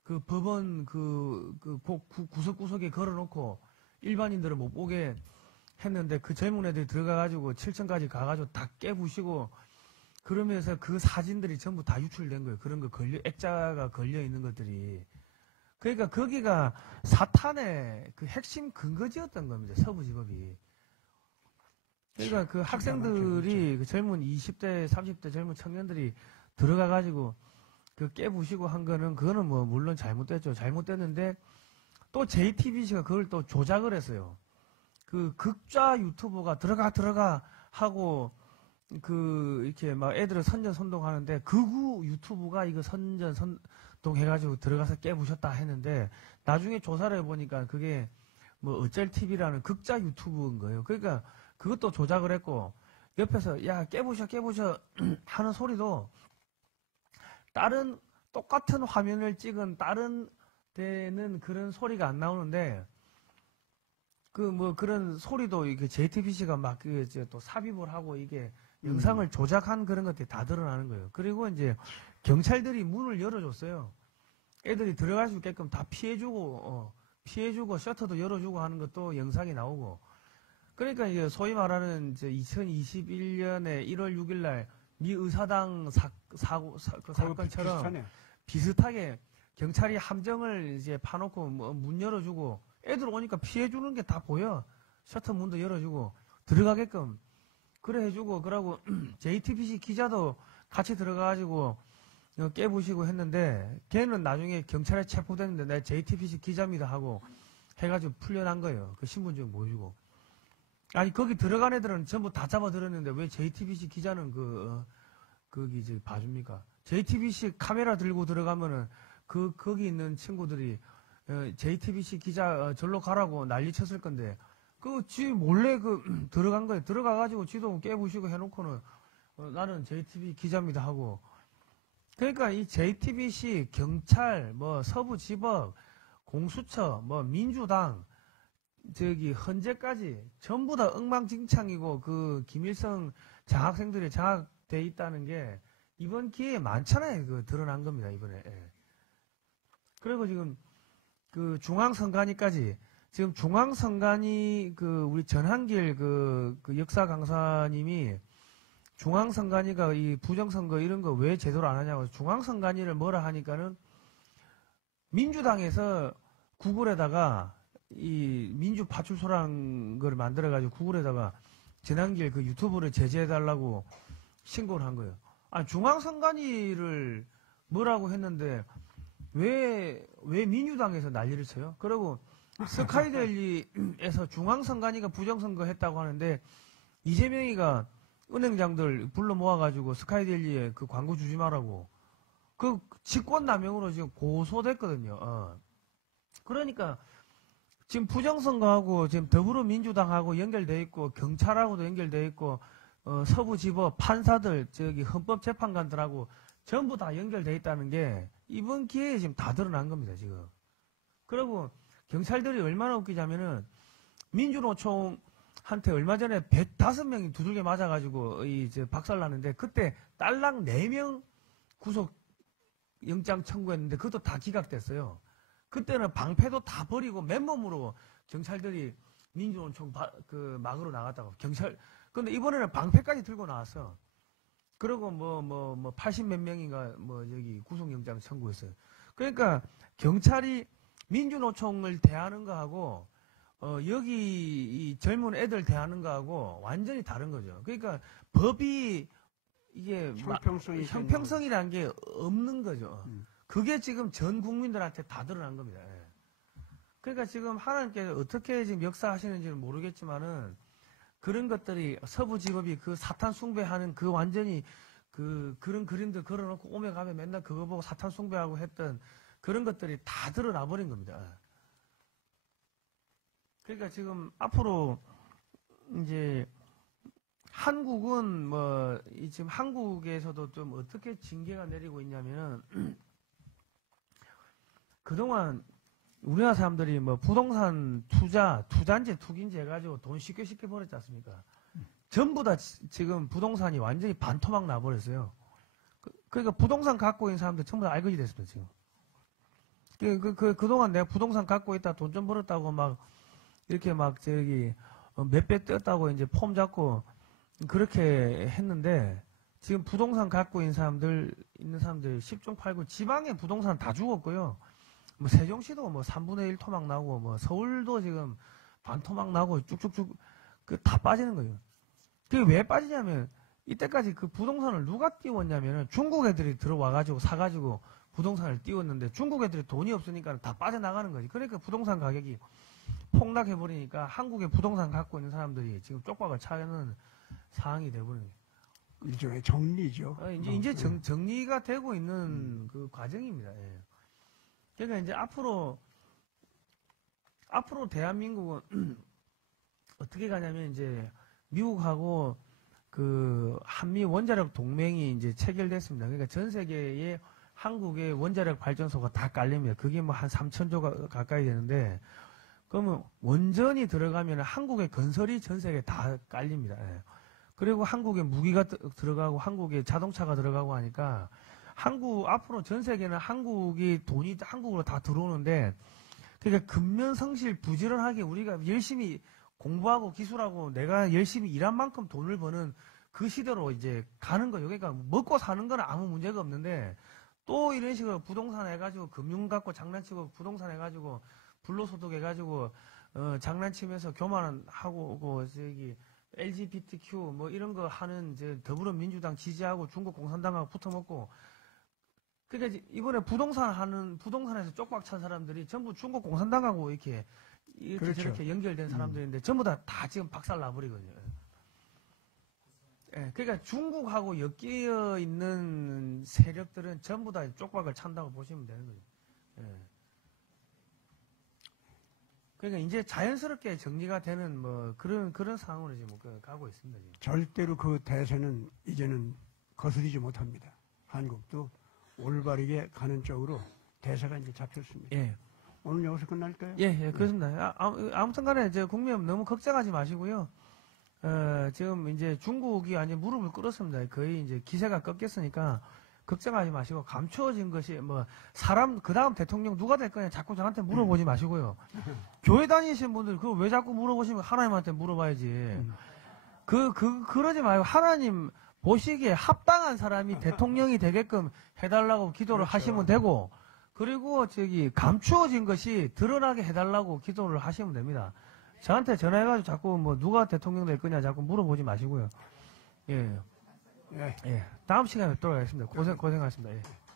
그 법원 구석구석에 걸어놓고 일반인들은 못 보게 했는데 그 젊은 애들이 들어가가지고 7층까지 가가지고 다 깨부시고 그러면서 그 사진들이 전부 다 유출된 거예요. 그런 거 액자가 걸려 있는 것들이. 그러니까 거기가 사탄의 그 핵심 근거지였던 겁니다. 서부지법이. 그러니까 그 학생들이 그 젊은 20대, 30대 젊은 청년들이 들어가가지고 그 깨부시고 한 거는 그거는 뭐 물론 잘못됐죠. 잘못됐는데 또 JTBC가 그걸 또 조작을 했어요. 그 극좌 유튜버가 들어가 하고 그 이렇게 막 애들을 선전선동하는데 극우 유튜브가 이거 선전선동해가지고 들어가서 깨부셨다 했는데 나중에 조사를 해보니까 그게 뭐 어쩔 TV라는 극좌 유튜브인 거예요. 그러니까 그것도 조작을 했고 옆에서 야 깨부셔 하는 소리도 다른 똑같은 화면을 찍은 다른 데는 그런 소리가 안 나오는데 그 뭐 그런 소리도 이게 JTBC가 막 그 또 삽입을 하고 이게 영상을 조작한 그런 것들이 다 드러나는 거예요. 그리고 이제 경찰들이 문을 열어줬어요. 애들이 들어갈 수 있게끔 다 피해주고 셔터도 열어주고 하는 것도 영상이 나오고. 그러니까 이제 소위 말하는 이제 2021년에 1월 6일 날 미 의사당 그 사건처럼 비슷하게 경찰이 함정을 이제 파놓고 뭐 문 열어주고 애들 오니까 피해주는 게 다 보여. 셔터 문도 열어주고 들어가게끔 그래 해주고 그러고 JTBC 기자도 같이 들어가가지고 깨부시고 했는데 걔는 나중에 경찰에 체포됐는데 내가 JTBC 기자입니다 하고 해가지고 풀려난 거예요. 그 신분증 보여주고. 아니 거기 들어간 애들은 전부 다 잡아들었는데 왜 JTBC 기자는 거기 이제 봐줍니까? JTBC 카메라 들고 들어가면은 거기 있는 친구들이 JTBC 기자 절로 가라고 난리 쳤을 건데 지 몰래 들어간 거예요. 들어가가지고 지도 깨부시고 해놓고는 나는 JTBC 기자입니다 하고. 그러니까 이 JTBC 경찰 뭐 서부지법 공수처 뭐 민주당 저기 헌재까지 전부 다 엉망진창이고 그 김일성 장학생들이 장악돼 있다는 게 이번 기회에 많잖아요. 드러난 겁니다 이번에. 예. 그리고 지금 그 중앙선관위까지 지금 중앙선관위 우리 전한길 그 역사 강사님이 중앙선관위가 이 부정선거 이런 거 왜 제대로 안 하냐고 중앙선관위를 뭐라 하니까는 민주당에서 구글에다가 이 민주파출소라는 걸 만들어가지고 구글에다가 전한길 그 유튜브를 제재해달라고 신고를 한 거예요. 중앙선관위를 뭐라고 했는데 왜 민주당에서 난리를 쳐요? 그리고 스카이델리에서 중앙선관위가 부정선거 했다고 하는데 이재명이가 은행장들 불러 모아가지고 스카이델리에 그 광고 주지 말라고 그 직권남용으로 지금 고소됐거든요. 그러니까 지금 부정선거하고 지금 더불어민주당하고 연결돼 있고 경찰하고도 연결돼 있고 서부지법 판사들 저기 헌법재판관들하고 전부 다 연결돼 있다는 게 이번 기회에 지금 다 드러난 겁니다 지금. 그리고 경찰들이 얼마나 웃기자면은 민주노총한테 얼마 전에 105명이 두들겨 맞아가지고 박살났는데 그때 딸랑 4명 구속 영장 청구했는데 그것도 다 기각됐어요. 그때는 방패도 다 버리고 맨몸으로 경찰들이 민주노총 막으로 나갔다고 근데 이번에는 방패까지 들고 나왔어. 그리고 80몇 명인가 여기 구속영장 청구했어요. 그러니까 경찰이 민주노총을 대하는 거하고 여기 이 젊은 애들 대하는 거하고 완전히 다른 거죠. 그러니까 법이 이게 형평성이라는 게 없는 거죠. 그게 지금 전 국민들한테 다 드러난 겁니다. 예. 그러니까 지금 하나님께서 어떻게 지금 역사하시는지는 모르겠지만은 그런 것들이 서부지법이 그 사탄 숭배하는 그 완전히 그런 그림들 걸어놓고 오며 가며 맨날 그거 보고 사탄 숭배하고 했던 그런 것들이 다 드러나 버린 겁니다. 그러니까 지금 앞으로 이제 한국은 지금 한국에서도 좀 어떻게 징계가 내리고 있냐면은 그동안 우리나라 사람들이 부동산 투자인지 투기인지 해가지고 돈 쉽게 벌었지 않습니까? 전부 다 지금 부동산이 완전히 반토막 나버렸어요. 그러니까 부동산 갖고 있는 사람들 전부 다 알거지 됐습니다, 지금. 그동안 내가 부동산 갖고 있다, 돈 좀 벌었다고 막, 이렇게 막, 몇 배 떴다고 이제 폼 잡고, 그렇게 했는데, 지금 부동산 갖고 있는 사람들 10종 8구, 지방의 부동산 다 죽었고요. 뭐, 세종시도 뭐, 3분의 1 토막 나고, 뭐, 서울도 지금 반 토막 나고, 쭉쭉쭉, 다 빠지는 거예요. 그게 왜 빠지냐면, 이때까지 그 부동산을 누가 띄웠냐면은, 중국 애들이 들어와가지고, 사가지고, 부동산을 띄웠는데 중국 애들이 돈이 없으니까 다 빠져나가는 거지. 그러니까 부동산 가격이 폭락해버리니까 한국에 부동산 갖고 있는 사람들이 지금 쪽박을 차는 상황이 돼버리는 거예요. 일종의 정리죠. 이제 정리가 되고 있는 그 과정입니다. 예. 그러니까 이제 앞으로 대한민국은 어떻게 가냐면 이제 미국하고 그 한미 원자력 동맹이 이제 체결됐습니다. 그러니까 전 세계에 한국의 원자력 발전소가 다 깔립니다. 그게 뭐 한 3,000조 가까이 되는데, 그러면 원전이 들어가면 한국의 건설이 전 세계에 다 깔립니다. 예. 그리고 한국에 무기가 들어가고 한국에 자동차가 들어가고 하니까 앞으로 전 세계는 돈이 한국으로 다 들어오는데, 그러니까 근면성실 부지런하게 우리가 열심히 공부하고 기술하고 내가 열심히 일한 만큼 돈을 버는 그 시대로 이제 가는 거죠. 그러니까 먹고 사는 건 아무 문제가 없는데, 또 이런 식으로 부동산 해가지고 금융 갖고 장난치고 부동산 해가지고 불로소득 해가지고 장난치면서 교만하고 LGBTQ 뭐 이런 거 하는 이제 더불어민주당 지지하고 중국 공산당하고 붙어먹고, 그러니까 이번에 부동산에서 쪽박 찬 사람들이 전부 중국 공산당하고 이렇게 그렇죠. 저렇게 연결된 사람들인데 전부 다 지금 박살 나버리거든요. 예, 그러니까 중국하고 엮여 있는 세력들은 전부 다 쪽박을 찬다고 보시면 되는 거죠. 예. 그러니까 이제 자연스럽게 정리가 되는 뭐 그런 상황으로 지금 가고 있습니다. 지금. 절대로 그 대세는 이제는 거스르지 못합니다. 한국도 올바르게 가는 쪽으로 대세가 이제 잡혔습니다. 예. 오늘 여기서 끝날까요? 예, 그렇습니다. 아무튼 간에 이제 국민 너무 걱정하지 마시고요. 지금 이제 중국이 아니 무릎을 꿇었습니다. 거의 이제 기세가 꺾였으니까 걱정하지 마시고, 감추어진 것이 뭐 그 다음 대통령 누가 될 거냐 자꾸 저한테 물어보지 마시고요. 교회 다니시는 분들 그거 왜 자꾸 물어보시면 하나님한테 물어봐야지. 그러지 말고 하나님 보시기에 합당한 사람이 대통령이 되게끔 해달라고 기도를 그렇죠. 하시면 되고, 그리고 감추어진 것이 드러나게 해달라고 기도를 하시면 됩니다. 저한테 전화해가지고 자꾸 뭐 누가 대통령 될 거냐 자꾸 물어보지 마시고요. 예. 예. 예. 다음 시간에 또 하겠습니다. 고생하셨습니다. 예.